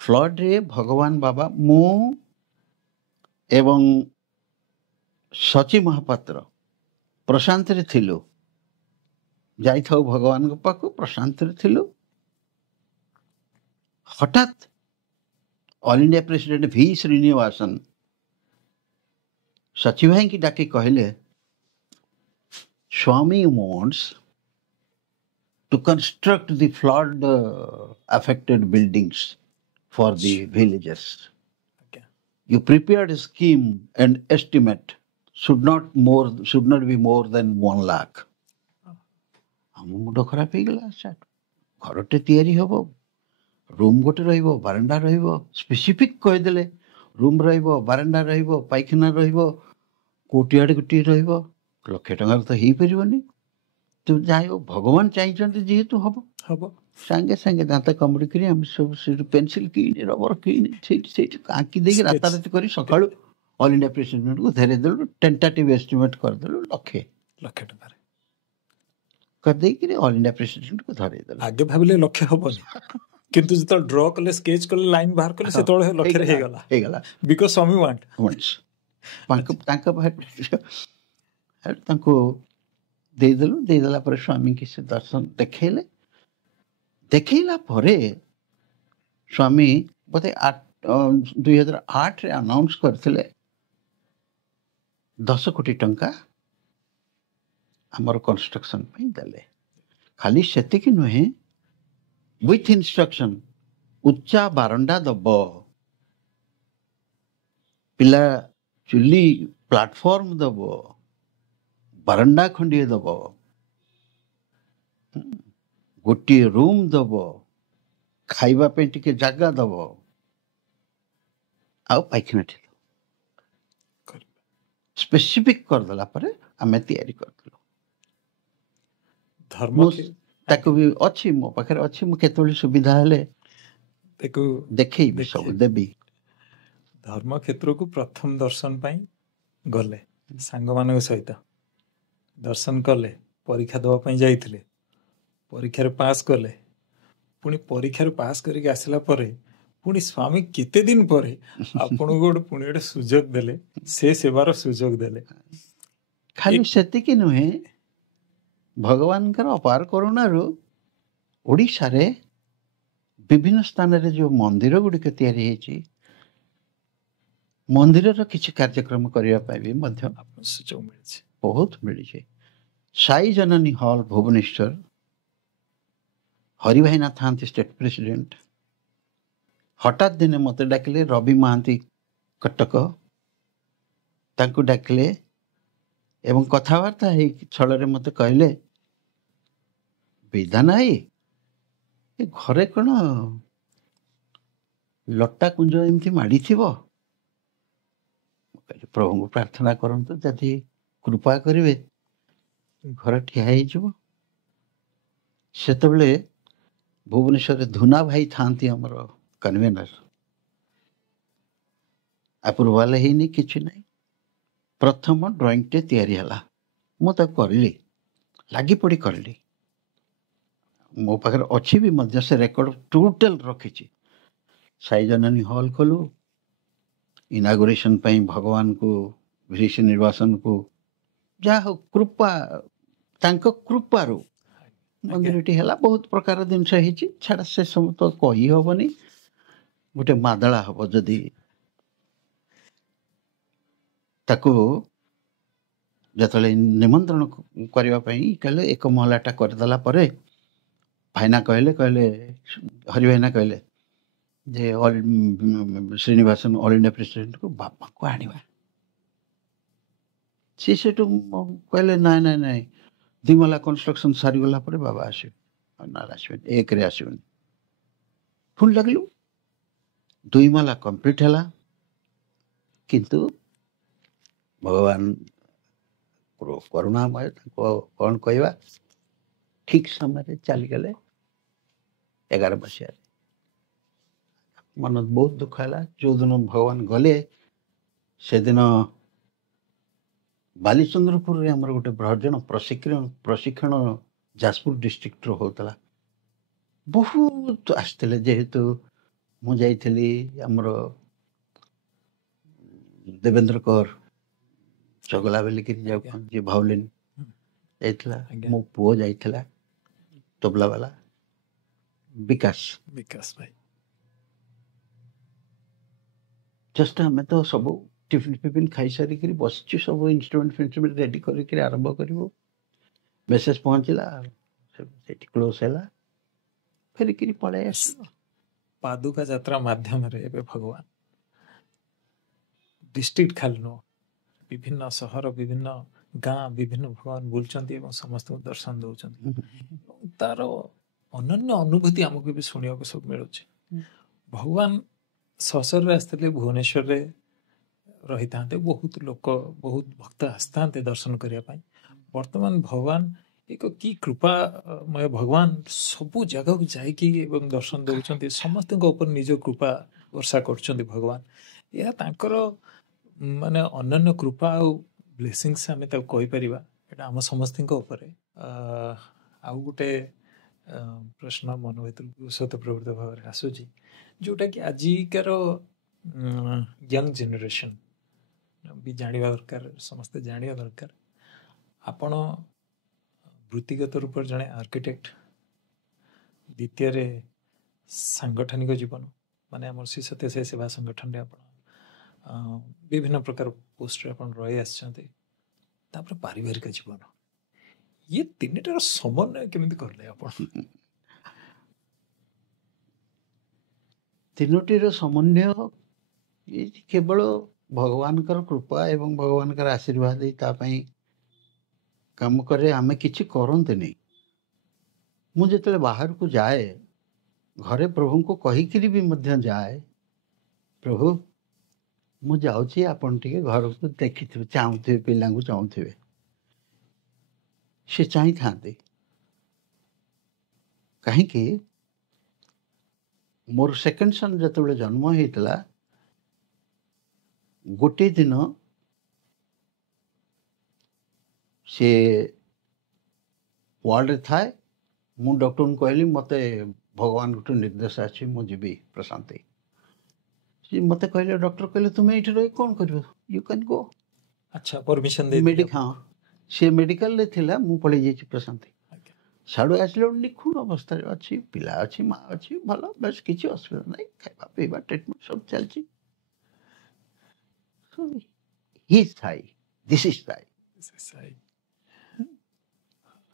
ଫ୍ଲଡ୍ରେ ଭଗବାନ ବାବା, ମୁଁ ଏବଂ ସଚି ମହାପାତ୍ର ପ୍ରଶାନ୍ତିରେ ଥିଲୁ। ଯାଇଥାଉ ଭଗବାନଙ୍କ ପାଖକୁ, ପ୍ରଶାନ୍ତିରେ ଥିଲୁ। ହଠାତ୍ ଅଲ୍ ଇଣ୍ଡିଆ ପ୍ରେସିଡେଣ୍ଟ ଭି ଶ୍ରୀନିବାସନ ସଚି ଭାଇକି ଡାକି କହିଲେ, ସ୍ୱାମୀ wants to construct the flood affected buildings for the villagers. ଆଜ୍ଞା। You prepared a scheme and estimate should not be more than 1 lakh. ଆମ ମୁଣ୍ଡ ଖରାପ ହେଇଗଲା। ସାର୍, ଘରଟେ ତିଆରି ହବ, ରୁମ୍ ଗୋଟେ ରହିବ, ବାରଣ୍ଡା ରହିବ, ସ୍ପେସିଫିକ୍ କହିଦେଲେ, ରୁମ୍ ରହିବ, ବାରଣ୍ଡା ରହିବ, ପାଇଖାନା ରହିବ, କୋଟିଆଡ଼େ ଗୋଟିଏ ରହିବ। 1 ଲକ୍ଷ ଟଙ୍କାର ତ ହେଇପାରିବନି। ତ ଯାଇ ହଉ, ଭଗବାନ ଚାହିଁଛନ୍ତି ଯେହେତୁ ହବ। ସାଙ୍ଗେ ସାଙ୍ଗେ ଦାନ୍ତ କାମୁଡ଼ି କରି ଆମେ ସବୁ ସେଇଠୁ ପେନ୍ସିଲ୍ କିଣି, ରବର କିଣି, ସେଇଠି ଆଙ୍କି ଦେଇକି ରାତାରାତି କରି ସକାଳୁ ଅଲ୍ ଇଣ୍ଡିଆ ପ୍ରେସିଡେଣ୍ଟକୁ ଧରେଇ ଦେଲୁ। ଟେଣ୍ଟାଟିଭ୍ ଏଷ୍ଟିମେଟ୍ କରିଦେଲୁ 1 ଲକ୍ଷ ଟଙ୍କାରେ କରିଦେଇକିରି ଅଲ୍ ଇଣ୍ଡିଆ ପ୍ରେସିଡେଣ୍ଟକୁ ଧରେଇ ଦେଲୁ। ଆଗେ ଭାବିଲେ ଲକ୍ଷ ହବନି, କିନ୍ତୁ ଯେତେବେଳେ ଡ୍ର କଲେ, ସ୍କେଚ୍ କଲେ, ଲାଇନ୍ ବାହାର କଲେ, ସେତେବେଳେ ଲକ୍ଷରେ ହେଇଗଲା। ବିକଜ ସ୍ୱାମୀ ୱାଣ୍ଟ ତାଙ୍କ ତାଙ୍କୁ ଦେଇଦେଲୁ। ଦେଇଦେଲା ପରେ ସ୍ୱାମୀକି ସେ ଦର୍ଶନ ଦେଖେଇଲା ପରେ ସ୍ୱାମୀ ବୋଧେ 2008ରେ ଆନାଉନ୍ସ କରିଥିଲେ 10 କୋଟି ଟଙ୍କା ଆମର କନଷ୍ଟ୍ରକ୍ସନ ପାଇଁ ଦେଲେ। ଖାଲି ସେତିକି ନୁହେଁ, ୱିଥ୍ ଇନଷ୍ଟ୍ରକ୍ସନ ଉଚ୍ଚା ବାରଣ୍ଡା ଦବ, ପିଲା ଚୁଲି ପ୍ଲାଟଫର୍ମ ଦବ, ବାରଣ୍ଡା ଖଣ୍ଡିଏ ଦବ, ଗୋଟିଏ ରୁମ୍ ଦବ, ଖାଇବା ପାଇଁ ଟିକେ ଜାଗା ଦବ, ଆଉ ପାଇଖାନାଟି ସ୍ପେସିଫିକ୍ କରିଦେଲା ପରେ ଆମେ ତିଆରି କରିଦେଲୁ। ତାକୁ ବି ଅଛି, ମୋ ପାଖରେ ଅଛି, ମୁଁ କେତେବେଳେ ସୁବିଧା ହେଲେ ଦେଖେଇବି, ସବୁ ଦେବି। ଧର୍ମ କ୍ଷେତ୍ରକୁ ପ୍ରଥମ ଦର୍ଶନ ପାଇଁ ଗଲେ, ସାଙ୍ଗମାନଙ୍କ ସହିତ ଦର୍ଶନ କଲେ, ପରୀକ୍ଷା ଦେବା ପାଇଁ ଯାଇଥିଲେ, ପରୀକ୍ଷାରେ ପାସ୍ କଲେ, ପୁଣି ପରୀକ୍ଷାରେ ପାସ୍ କରିକି ଆସିଲା ପରେ पुणी स्वामी केते दिन पर आपन गोटे पुणी गोटे सुजोग देले से सेवार सुजोग देले खाली सेतिकी नुहे भगवान अपार करुणारू ओडिशा रे विभिन्न स्थान रे जो मंदिर गुड़िक तैयारी होइछि मंदिर किसी कार्यक्रम करने भी मध्य सुजोग मिले बहुत मिली साई जननी हॉल भुवनेश्वर हरि भाईना था स्टेट प्रेसिडेंट हठात दिने मत डाकिले रवि महांती कटक तांकु डाकिले एवं कथबार्ता छल मत कहले विधान आई घरे कौन लट्टा कुंज एमती माड़ी थी प्रभु को प्रार्थना करंतु जदि कृपा करिवे घर ठिया सेतबले भुवनेश्वर धुना भाई थांती हमर कन्वेनर अप्रूवाल हैनी किछि नहीं प्रथम ड्राइंग टे तैयारी हला मु तक करली लागी पड़ी करली मो पाखर अच्छी भी मध्य से रेकॉर्ड टोटल रखी साई जननी हॉल खोलू इनागुरेशन पाई भगवान को ऋषि निर्वासन को जा हो कृपा तांको कृपारू मंदिरटी है बहुत प्रकार जिनस छाड़ा से सब तो कही हेनी गोटे मादला हम जदि ताको जतले निमंत्रण करने कहले एक महलाटा करदेला परे भाईना कहले कहले हरि भाईना कहले जे श्रीनिवासन ऑल इंडिया प्रेसिडेंट को बापा को आनिबा सी सेटू कहले ना ना ना दिमला कंस्ट्रक्शन सारी गला परे बाबा आसे ना आसबे एक रे आसबे फुल लगलु दुई माला कंप्लीट हला किंतु भगवान करुणामय कौन कहवा ठीक समय चली गले 11 बसिया मन बहुत दुख है जो दिन भगवान गले से दिन बालीचंद्रपुर रे हमर गोटे भजन प्रशिक्षण जाजपुर डिस्ट्रिक्ट रो होतला बहुत आसते जेहेतु मु जाइली हमर देवेंद्र कौर चगला बेलिक जे भावलिन जाइतला मो पुओ जाइतला तबला वाला विकास भाई जस्ट हमें तो सब टिफिन फिफिन खाई सारिक बस सब इंस्ट्रुमेंट फिन्स्ट्रुमेंट रेडी कर आरंभ कर मेसेज पहुँचला क्लोज है फेरिक पड़े पादुका यात्रा माध्यम रे भगवान डिस्ट्रिक्ट खाली नुह विभिन्न सहर विभिन्न गाँ विभिन्न भगवान बुलचंती एवं समस्त दर्शन दौरान तार अनन्य अनुभूति आमको भी शुणा सब मिलूँ भगवान ससर आसते भुवनेश्वर रही था बहुत लोक बहुत भक्त आसता दर्शन करने वर्तमान भगवान एक कि कृपामय भगवान सबू जगह को जाकि दर्शन दौरान समस्त ऊपर निज कृपा वर्षा कर भगवान यह तांकर माने अनन्य कृपा आ ब्लेसिंग्स आम कहीपर यहाँ आम समस्त आउ गोटे प्रश्न मन भर स्वतःप्रवृत्त भाव आसूँ जोटा कि आजिकार यंग जेनेरेशन भी जानिबा दरकार समस्ते जानिबा दरकार आपण वृत्तिगत रूप जड़े आर्किटेक्ट द्वितीय रे सांगठनिक जीवन माने आम श्री सत्य साई सेवा संगठन रे आपण विभिन्न प्रकार पोस्ट आपण रही आछंती तापर पारिवारिक जीवन ये तीनटार समन्वय केमिति करले आपण तीनोटीर समन्वय ये केवल भगवान कृपा एवं भगवान आशीर्वाद काम करे आमे किछि करते नहीं मुझे जो बाहर को जाए घरे प्रभु को कहीकि भी मध्य जाए प्रभु मु जाऊँगी आपन टिके घर को देखि चाहूे पिला चाहूे से चाही था कहीं मोर सेकेंड सन जो जन्म होता गोटे दिन से वार्ड थाए मु डॉक्टर को कहली मते भगवान गोटे निर्देश अच्छी मुझे प्रशांति ସେ ମୋତେ କହିଲେ, ଡକ୍ଟର କହିଲେ ତୁମେ ଏଇଠି ରହି କ'ଣ କରିବ, ୟୁ କ୍ୟାନ୍ ଗो। ଆଚ୍ଛା ପରମିଶନ ଦେଇ ହଁ, ସେ ମେଡ଼ିକାଲରେ ଥିଲା, ମୁଁ ପଳେଇ ଯାଇଛି ପ୍ରଶାନ୍ତି। ସାଡ଼ୁ ଆସିଲା ବେଳକୁ ନିଖୁଣ ଅବସ୍ଥାରେ ଅଛି, ପିଲା ଅଛି, ମା ଅଛି, ଭଲ, ବେଶ କିଛି ଅସୁବିଧା ନାହିଁ, ଖାଇବା ପିଇବା ଟ୍ରିଟମେଣ୍ଟ ସବୁ ଚାଲିଛି। ହିଜ୍ ଥାଇ, ଦିସ୍ ଇଜ୍ ଥାଇ।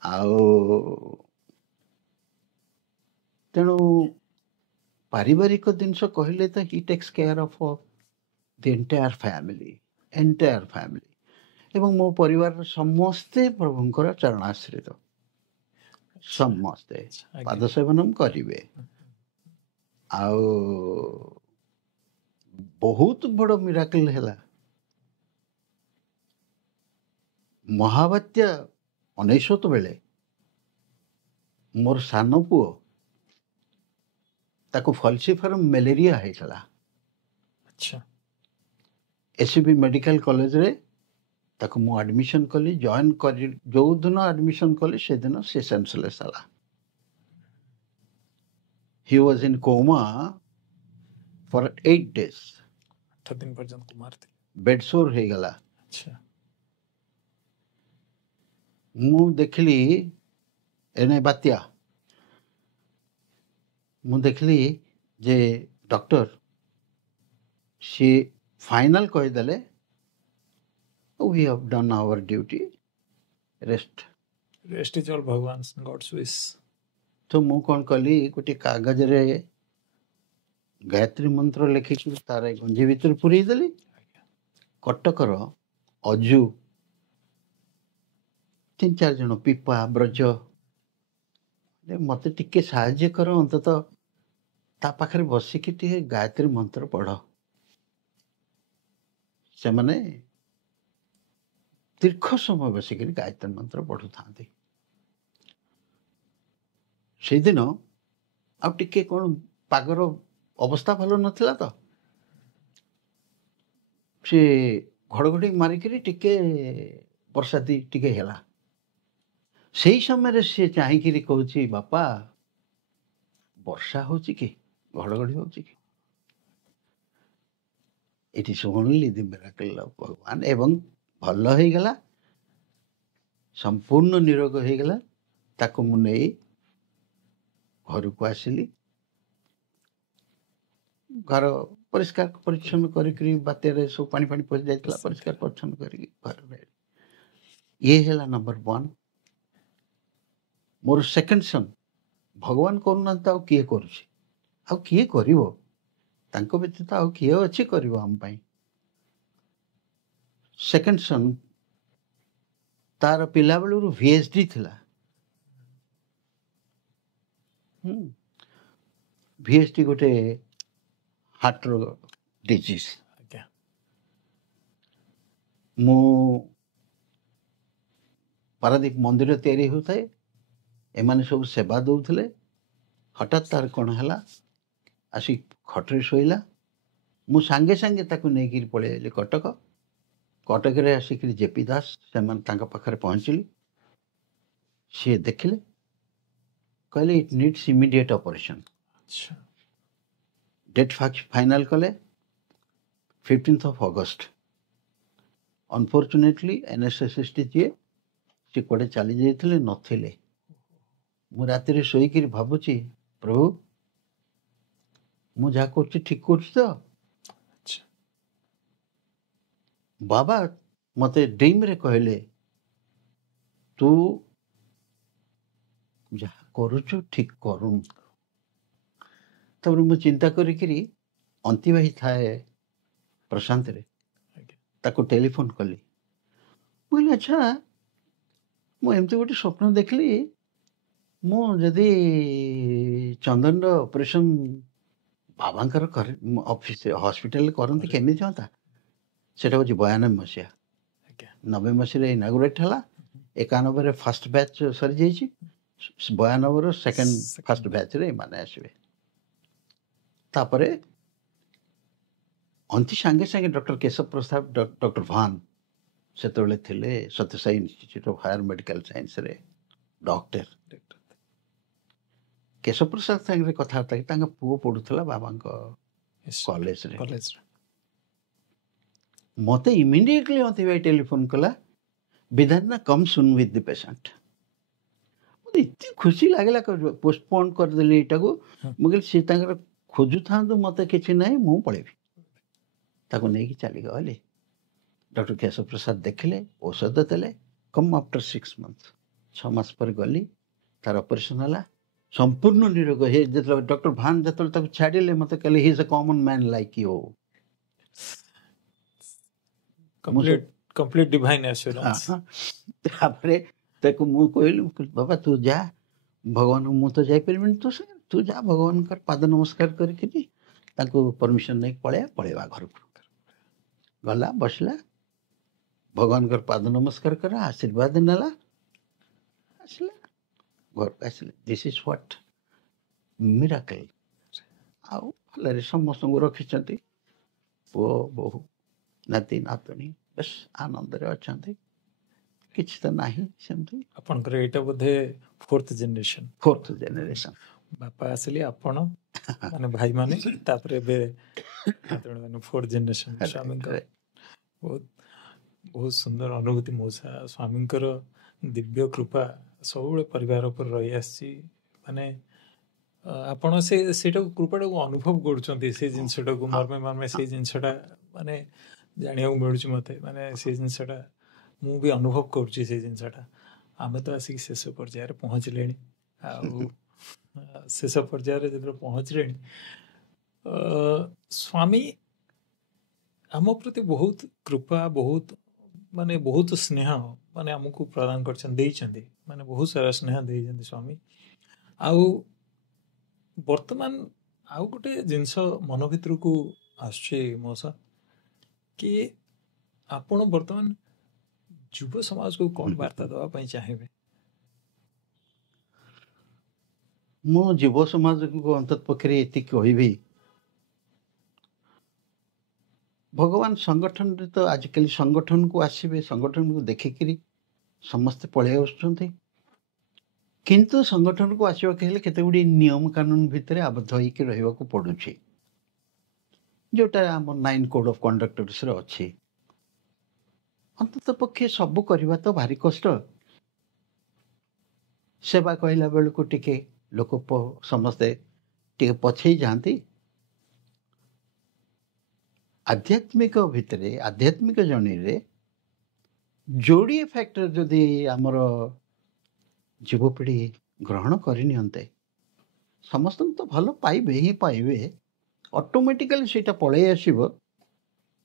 ଆଉ ତେଣୁ ପାରିବାରିକ ଜିନିଷ କହିଲେ ତ he takes care of the entire family. ଏବଂ ମୋ ପରିବାରର ସମସ୍ତେ ପ୍ରଭୁଙ୍କର ଚରଣାଶ୍ରିତ, ସମସ୍ତେ ପାଦ ସେବନ କରିବେ। ଆଉ ବହୁତ ବଡ଼ ମିରାକଲ ହେଲା, ମହାବାତ୍ୟା 1999 ବେଳେ ମୋର ସାନ ପୁଅ, ତାକୁ ଫଲସିଫରମ ମ୍ୟାଲେରିଆ ହେଇଥିଲା। SCB ମେଡ଼ିକାଲ କଲେଜରେ ତାକୁ ମୁଁ ଆଡ଼ମିସନ୍ କଲି, ଜଏନ୍ କରି ଯେଉଁଦିନ ଆଡ଼ମିସନ୍ କଲି ସେଦିନ ସେ ସେନ୍ସଲେସ୍ ହେଲା। He was in coma for 8 days। 8 ଦିନ ପର୍ଯ୍ୟନ୍ତ ମାରିଥିଲେ, ବେଡ୍ ସୋର୍ ହେଇଗଲା। ମୁଁ ଦେଖିଲି ଏଣେ ବାତ୍ୟା, ମୁଁ ଦେଖିଲି ଯେ ଡକ୍ଟର ସିଏ ଫାଇନାଲ କହିଦେଲେ, we have done our duty, rest is all Bhagwan's God's wish। ତ ମୁଁ କ'ଣ କଲି, ଗୋଟେ କାଗଜରେ ଗାୟତ୍ରୀ ମନ୍ତ୍ର ଲେଖିକି ତାର ଗଞ୍ଜି ଭିତରେ ପୁରେଇ ଦେଲି। କଟକର ଅଜୁ 3-4 ଜଣ, ପିପା, ବ୍ରଜ, ମୋତେ ଟିକେ ସାହାଯ୍ୟ କର, ଅନ୍ତତଃ ତା ପାଖରେ ବସିକି ଟିକେ ଗାୟତ୍ରୀ ମନ୍ତ୍ର ପଢ଼। ସେମାନେ ଦୀର୍ଘ ସମୟ ବସିକରି ଗାୟତ୍ରୀ ମନ୍ତ୍ର ପଢ଼ୁଥାନ୍ତି। ସେଇଦିନ ଆଉ ଟିକେ କ'ଣ ପାଗର ଅବସ୍ଥା ଭଲ ନଥିଲା ତ, ସେ ଘଡ଼ଘଡ଼ି ମାରିକିରି ଟିକେ ବର୍ଷା ଟିକେ ହେଲା। ସେଇ ସମୟରେ ସେ ଚାହିଁକିରି କହୁଛି, ବାପା ବର୍ଷା ହେଉଛି କି ଘଡ଼ଘଡ଼ି ହେଉଛି କି? ଏଠି ଶୁଣିଲି ଦି ମିରାକଲ ଅଫ୍ ଭଗବାନ, ଏବଂ ଭଲ ହେଇଗଲା, ସମ୍ପୂର୍ଣ୍ଣ ନିରୋଗ ହେଇଗଲା। ତାକୁ ମୁଁ ନେଇ ଘରକୁ ଆସିଲି, ଘର ପରିଷ୍କାର ପରିଚ୍ଛନ୍ନ କରିକି, ବାତ୍ୟାରେ ସବୁ ପାଣି ପଶି ଯାଇଥିଲା, ପରିଷ୍କାର ପରିଚ୍ଛନ୍ନ କରିକି ଘରେ। ଇଏ ହେଲା ନମ୍ବର 1। ମୋର ସେକେଣ୍ଡ ସନ୍, ଭଗବାନ କରୁନାହାନ୍ତି ଆଉ କିଏ କରୁଛି, ଆଉ କିଏ କରିବ, ତାଙ୍କ ବ୍ୟତୀତ ଆଉ କିଏ ଅଛି କରିବ ଆମ ପାଇଁ। ସେକେଣ୍ଡ ସନ୍ ତାର ପିଲାବେଳରୁ VSD ଥିଲା। VSD ଗୋଟେ ହାର୍ଟର ଡିଜିଜ୍। ମୁଁ ପାରାଦୀପ ମନ୍ଦିର ତିଆରି ହେଉଥାଏ, ଏମାନେ ସବୁ ସେବା ଦେଉଥିଲେ। ହଠାତ୍ ତାର କ'ଣ ହେଲା, ଆସି ଖଟରେ ଶୋଇଲା। ମୁଁ ସାଙ୍ଗେ ସାଙ୍ଗେ ତାକୁ ନେଇକିରି ପଳେଇ ଆସିଲି କଟକରେ ଆସିକିରି ଜେପି ଦାସ ସେମାନେ ତାଙ୍କ ପାଖରେ ପହଞ୍ଚିଲି। ସିଏ ଦେଖିଲେ, କହିଲେ it needs immediate operation. Date final କଲେ 15th of August। Unfortunately NSSST ଯିଏ ସେ କୁଆଡ଼େ ଚାଲି ଯାଇଥିଲେ, ନଥିଲେ। ମୁଁ ରାତିରେ ଶୋଇକିରି ଭାବୁଛି, ପ୍ରଭୁ ମୁଁ ଯାହା କରୁଛି ଠିକ୍ କରୁଛି ତ? ବାବା ମୋତେ ଡ୍ରିମ୍ରେ କହିଲେ, ତୁ ଯାହା କରୁଛୁ ଠିକ୍ କରୁନୁ। ତାପରେ ମୁଁ ଚିନ୍ତା କରିକିରି, ଅନ୍ତିବାହୀ ଥାଏ ପ୍ରଶାନ୍ତରେ, ତାକୁ ଟେଲିଫୋନ କଲି। ମୁଁ କହିଲି, ଆଚ୍ଛା ମୁଁ ଏମିତି ଗୋଟେ ସ୍ୱପ୍ନ ଦେଖିଲି, ମୁଁ ଯଦି ଚନ୍ଦନର ଅପରେସନ୍ ବାବାଙ୍କର ଅଫିସ ହସ୍ପିଟାଲରେ କରନ୍ତି କେମିତି ହୁଅନ୍ତା? ସେଟା ହେଉଛି 92 ମସିହା। 90 ମସିହାରେ ଇନାଗୁରେଟ୍ ହେଲା, 91ରେ ଫାର୍ଷ୍ଟ ବ୍ୟାଚ୍ ସରିଯାଇଛି, 92ର ଫାର୍ଷ୍ଟ ବ୍ୟାଚ୍ରେ ଏମାନେ ଆସିବେ। ତାପରେ ସାଙ୍ଗେ ସାଙ୍ଗେ ଡକ୍ଟର କେଶବ ପ୍ରସାଦ, ଡକ୍ଟର ଭାନ ସେତେବେଳେ ଥିଲେ Sathya Sai institute of higher medical ସାଇନ୍ସରେ ଡକ୍ଟର। କେଶବ ପ୍ରସାଦ ସାଙ୍ଗରେ କଥାବାର୍ତ୍ତା, ତାଙ୍କ ପୁଅ ପଢ଼ୁଥିଲା ବାବାଙ୍କ କଲେଜରେ। କଲେଜରେ ମୋତେ ଇମିଡ଼ିଏଟଲି ମୋତେ ଭାଇ ଟେଲିଫୋନ୍ କଲା, ବିଧାନ କମ୍ ସୁନ୍ ୱିଥ୍ ଦି ପେସେଣ୍ଟ। ମୋତେ ଏତେ ଖୁସି ଲାଗିଲା, ପୋଷ୍ଟପୋନ୍ କରିଦେଲି ଏଇଟାକୁ। ମୁଁ କହିଲି ସିଏ ତାଙ୍କର ଖୋଜୁଥାନ୍ତୁ, ମୋତେ କିଛି ନାହିଁ, ମୁଁ ପଳେଇବି। ତାକୁ ନେଇକି ଚାଲିଗଲି। ଡକ୍ଟର କେଶବ ପ୍ରସାଦ ଦେଖିଲେ, ଔଷଧ ଦେଲେ। କମ୍ ଆଫ୍ଟର 6 months, 6 ମାସ ପରେ ଗଲି, ତାର ଅପରେସନ୍ ହେଲା, ସମ୍ପୂର୍ଣ୍ଣ ନିରୋଗ। ହେ ଯେତେବେଳେ ଡକ୍ଟର ଭାନ୍ ଯେତେବେଳେ ତାକୁ ଛାଡ଼ିଲେ, ମୋତେ କହିଲେ he is a common man like you. Complete divine assurance. ତାପରେ ତାକୁ ମୁଁ କହିଲି, ବାବା ତୁ ଯା, ଭଗବାନ ମୁଁ ତ ଯାଇପାରିବିନି ତୋ ସାଙ୍ଗରେ, ତୁ ଯା ଭଗବାନଙ୍କର ପାଦ ନମସ୍କାର କରିକିରି ତାଙ୍କୁ ପରମିସନ୍ ନେଇକି ପଳେଇବା ଘରକୁ। ଗଲା, ବସିଲା, ଭଗବାନଙ୍କର ପାଦ ନମସ୍କାର କଲା, ଆଶୀର୍ବାଦ ନେଲା, ଆସିଲା, ଘରକୁ ଆସିଲେ। This is what miracle. ଆଉ ଭଲରେ ସମସ୍ତଙ୍କୁ ରଖିଛନ୍ତି, ପୁଅ ବୋହୂ ନାତି ନାତୁଣୀ ବେଶ ଆନନ୍ଦରେ ଅଛନ୍ତି, କିଛି ତ ନାହିଁ ସେମିତି। ଆପଣଙ୍କର ଏଇଟା ବୋଧେ 4th ଜେନେରେସନ୍? 4th generation. ବାପା ଆସିଲେ, ଆପଣ ମାନେ ଭାଇମାନେ, ତାପରେ ଏବେ 4th ଜେନେରେସନ୍ ସ୍ୱାମୀଙ୍କର। ବହୁତ ବହୁତ ସୁନ୍ଦର ଅନୁଭୂତି ମଉସା। ସ୍ୱାମୀଙ୍କର ଦିବ୍ୟ କୃପା ସବୁବେଳେ ପରିବାର ଉପରେ ରହି ଆସିଛି। ମାନେ ଆପଣ ସେଇଟାକୁ କୃପାଟାକୁ ଅନୁଭବ କରୁଛନ୍ତି, ସେ ଜିନିଷଟାକୁ ମର୍ମେ ସେଇ ଜିନିଷଟା ମାନେ ଜାଣିବାକୁ ମିଳୁଛି ମୋତେ। ମାନେ ସେଇ ଜିନିଷଟା ମୁଁ ବି ଅନୁଭବ କରୁଛି। ସେଇ ଜିନିଷଟା ଆମେ ତ ଆସିକି ଶେଷ ପର୍ଯ୍ୟାୟରେ ପହଞ୍ଚିଲେଣି। ଆଉ ଶେଷ ପର୍ଯ୍ୟାୟରେ ଯେତେବେଳେ ପହଞ୍ଚିଲେଣି, ସ୍ୱାମୀ ଆମ ପ୍ରତି ବହୁତ କୃପା, ବହୁତ ସ୍ନେହ ମାନେ ଆମକୁ ପ୍ରଦାନ କରିଛନ୍ତି, ଦେଇଛନ୍ତି। ମାନେ ବହୁତ ସାରା ସ୍ନେହ ଦେଇଛନ୍ତି ସ୍ୱାମୀ। ଆଉ ବର୍ତ୍ତମାନ ଆଉ ଗୋଟେ ଜିନିଷ ମନ ଭିତରକୁ ଆସୁଛି ମଉସା, କି ଆପଣ ବର୍ତ୍ତମାନ ଯୁବ ସମାଜକୁ କ'ଣ ବାର୍ତ୍ତା ଦେବା ପାଇଁ ଚାହିଁବେ? ମୁଁ ଯୁବ ସମାଜକୁ ଅନ୍ତତଃ ପକ୍ଷରେ ଏତିକି କହିବି, ଭଗବାନ ସଂଗଠନରେ ତ ଆଜିକାଲି ସଂଗଠନକୁ ଆସିବେ, ସଂଗଠନକୁ ଦେଖିକିରି ସମସ୍ତେ ପଳେଇ ଆସୁଛନ୍ତି। କିନ୍ତୁ ସଂଗଠନକୁ ଆସିବାକୁ ହେଲେ କେତେ ଗୁଡ଼ିଏ ନିୟମ କାନୁନ ଭିତରେ ଆବଦ୍ଧ ହେଇକି ରହିବାକୁ ପଡ଼ୁଛି, ଯେଉଁଟା ଆମ 9 କୋଡ୍ ଅଫ୍ କଣ୍ଡକ୍ଟର୍ସରେ ଅଛି। ଅନ୍ତତଃ ପକ୍ଷେ ସବୁ କରିବା ତ ଭାରି କଷ୍ଟ। ସେବା କହିଲା ବେଳକୁ ଟିକେ ଲୋକ ସମସ୍ତେ ଟିକେ ପଛେଇ ଯାଆନ୍ତି। ଆଧ୍ୟାତ୍ମିକ ଭିତରେ, ଆଧ୍ୟାତ୍ମିକ ଜର୍ଣ୍ଣିରେ ଯୋଡ଼ିଏ ଫ୍ୟାକ୍ଟର ଯଦି ଆମର ଯୁବପିଢ଼ି ଗ୍ରହଣ କରିନିଅନ୍ତେ, ସମସ୍ତଙ୍କୁ ତ ଭଲ ପାଇବେ ହିଁ ପାଇବେ, ଅଟୋମେଟିକାଲି ସେଇଟା ପଳେଇ ଆସିବ।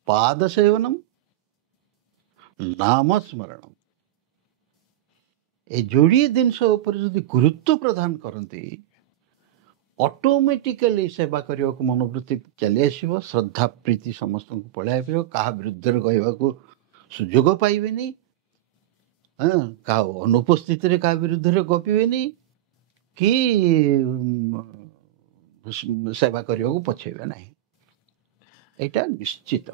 ପାଦ ସେବନମ୍, ନାମ ସ୍ମରଣମ୍, ଏ ଯୋଡ଼ିଏ ଜିନିଷ ଉପରେ ଯଦି ଗୁରୁତ୍ୱ ପ୍ରଦାନ କରନ୍ତି, ଅଟୋମେଟିକାଲି ସେବା କରିବାକୁ ମନୋବୃତ୍ତି ଚାଲି ଆସିବ। ଶ୍ରଦ୍ଧା ପ୍ରୀତି ସମସ୍ତଙ୍କୁ ପଳେଇ ଆସିବ। କାହା ବିରୁଦ୍ଧରେ କହିବାକୁ ସୁଯୋଗ ପାଇବେନି, କାହା ଅନୁପସ୍ଥିତିରେ କାହା ବିରୁଦ୍ଧରେ ଗପିବେନି, କି ସେବା କରିବାକୁ ପଛେଇବେ ନାହିଁ। ଏଇଟା ନିଶ୍ଚିତ।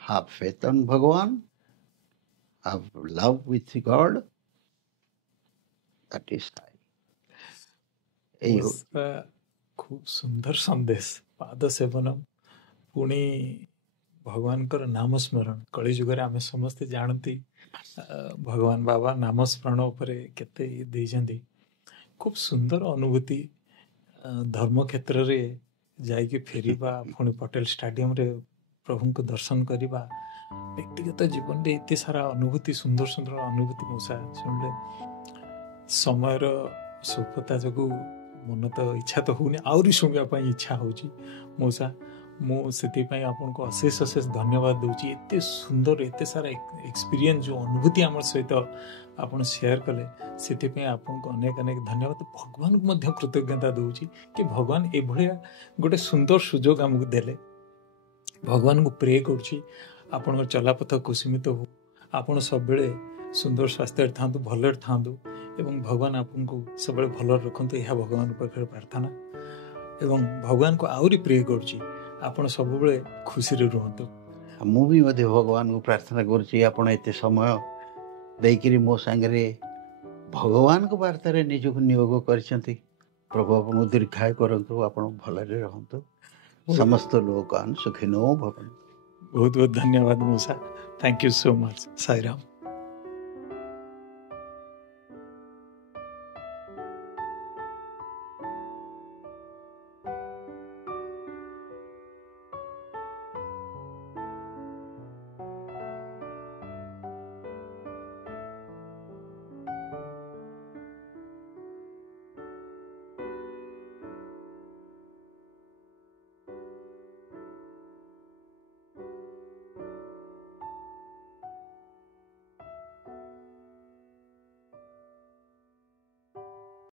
ହାଭ୍ ଫେଥ୍ ଅନ୍ ଭଗବାନ, have love with god, that is high. ଖୁବ ସୁନ୍ଦର ସନ୍ଦେଶ। ପାଦ ସେବନ, ପୁଣି ଭଗବାନଙ୍କର ନାମ ସ୍ମରଣ। କଳି ଯୁଗରେ ଆମେ ସମସ୍ତେ ଜାଣନ୍ତି ଭଗବାନ ବାବା ନାମ ସ୍ମରଣ ଉପରେ କେତେ ଦେଇଛନ୍ତି। ଖୁବ ସୁନ୍ଦର ଅନୁଭୂତି। ଧର୍ମ କ୍ଷେତ୍ରରେ ଯାଇକି ଫେରିବା, ପୁଣି ପଟେଲ ଷ୍ଟାଡିୟମରେ ପ୍ରଭୁଙ୍କୁ ଦର୍ଶନ କରିବା, ବ୍ୟକ୍ତିଗତ ଜୀବନରେ ଏତେ ସାରା ଅନୁଭୂତି, ସୁନ୍ଦର ସୁନ୍ଦର ଅନୁଭୂତି ମଉସା ଶୁଣିଲେ ସମୟର ସ୍ୱଳ୍ପତା ଯୋଗୁଁ ମନ ତ ଇଚ୍ଛା ତ ହେଉନି, ଆହୁରି ଶୁଣିବା ପାଇଁ ଇଚ୍ଛା ହେଉଛି ମଉସା। ମୁଁ ସେଥିପାଇଁ ଆପଣଙ୍କୁ ଅଶେଷ ଅଶେଷ ଧନ୍ୟବାଦ ଦେଉଛି। ଏତେ ସୁନ୍ଦର, ଏତେ ସାରା ଏକ୍ସପିରିଏନ୍ସ, ଯେଉଁ ଅନୁଭୂତି ଆମ ସହିତ ଆପଣ ସେୟାର କଲେ, ସେଥିପାଇଁ ଆପଣଙ୍କୁ ଅନେକ ଅନେକ ଧନ୍ୟବାଦ। ଭଗବାନଙ୍କୁ ମଧ୍ୟ କୃତଜ୍ଞତା ଦେଉଛି କି ଭଗବାନ ଏଭଳିଆ ଗୋଟେ ସୁନ୍ଦର ସୁଯୋଗ ଆମକୁ ଦେଲେ। ଭଗବାନଙ୍କୁ ପ୍ରେ କରୁଛି ଆପଣଙ୍କ ଚଲାପଥ କୁସୁମିତ ହଉ, ଆପଣ ସବୁବେଳେ ସୁନ୍ଦର ସ୍ୱାସ୍ଥ୍ୟରେ ଥାଆନ୍ତୁ, ଭଲରେ ଥାଆନ୍ତୁ, ଏବଂ ଭଗବାନ ଆପଣଙ୍କୁ ସବୁବେଳେ ଭଲରେ ରଖନ୍ତୁ। ଏହା ଭଗବାନଙ୍କ ପାଖରେ ପ୍ରାର୍ଥନା। ଏବଂ ଭଗବାନଙ୍କୁ ଆହୁରି ପ୍ରେ କରୁଛି ଆପଣ ସବୁବେଳେ ଖୁସିରେ ରୁହନ୍ତୁ। ମୁଁ ବି ମଧ୍ୟ ଭଗବାନଙ୍କୁ ପ୍ରାର୍ଥନା କରୁଛି, ଆପଣ ଏତେ ସମୟ ଦେଇକିରି ମୋ ସାଙ୍ଗରେ ଭଗବାନଙ୍କ ବାର୍ତ୍ତାରେ ନିଜକୁ ନିୟୋଗ କରିଛନ୍ତି। ପ୍ରଭୁ ଆପଣଙ୍କୁ ଦୀର୍ଘାୟୁ କରନ୍ତୁ, ଆପଣ ଭଲରେ ରହନ୍ତୁ। समस्त लोकान सुखिनो भवन्तु। बहुत बहुत धन्यवाद Moosa, thank you so much. Sairam.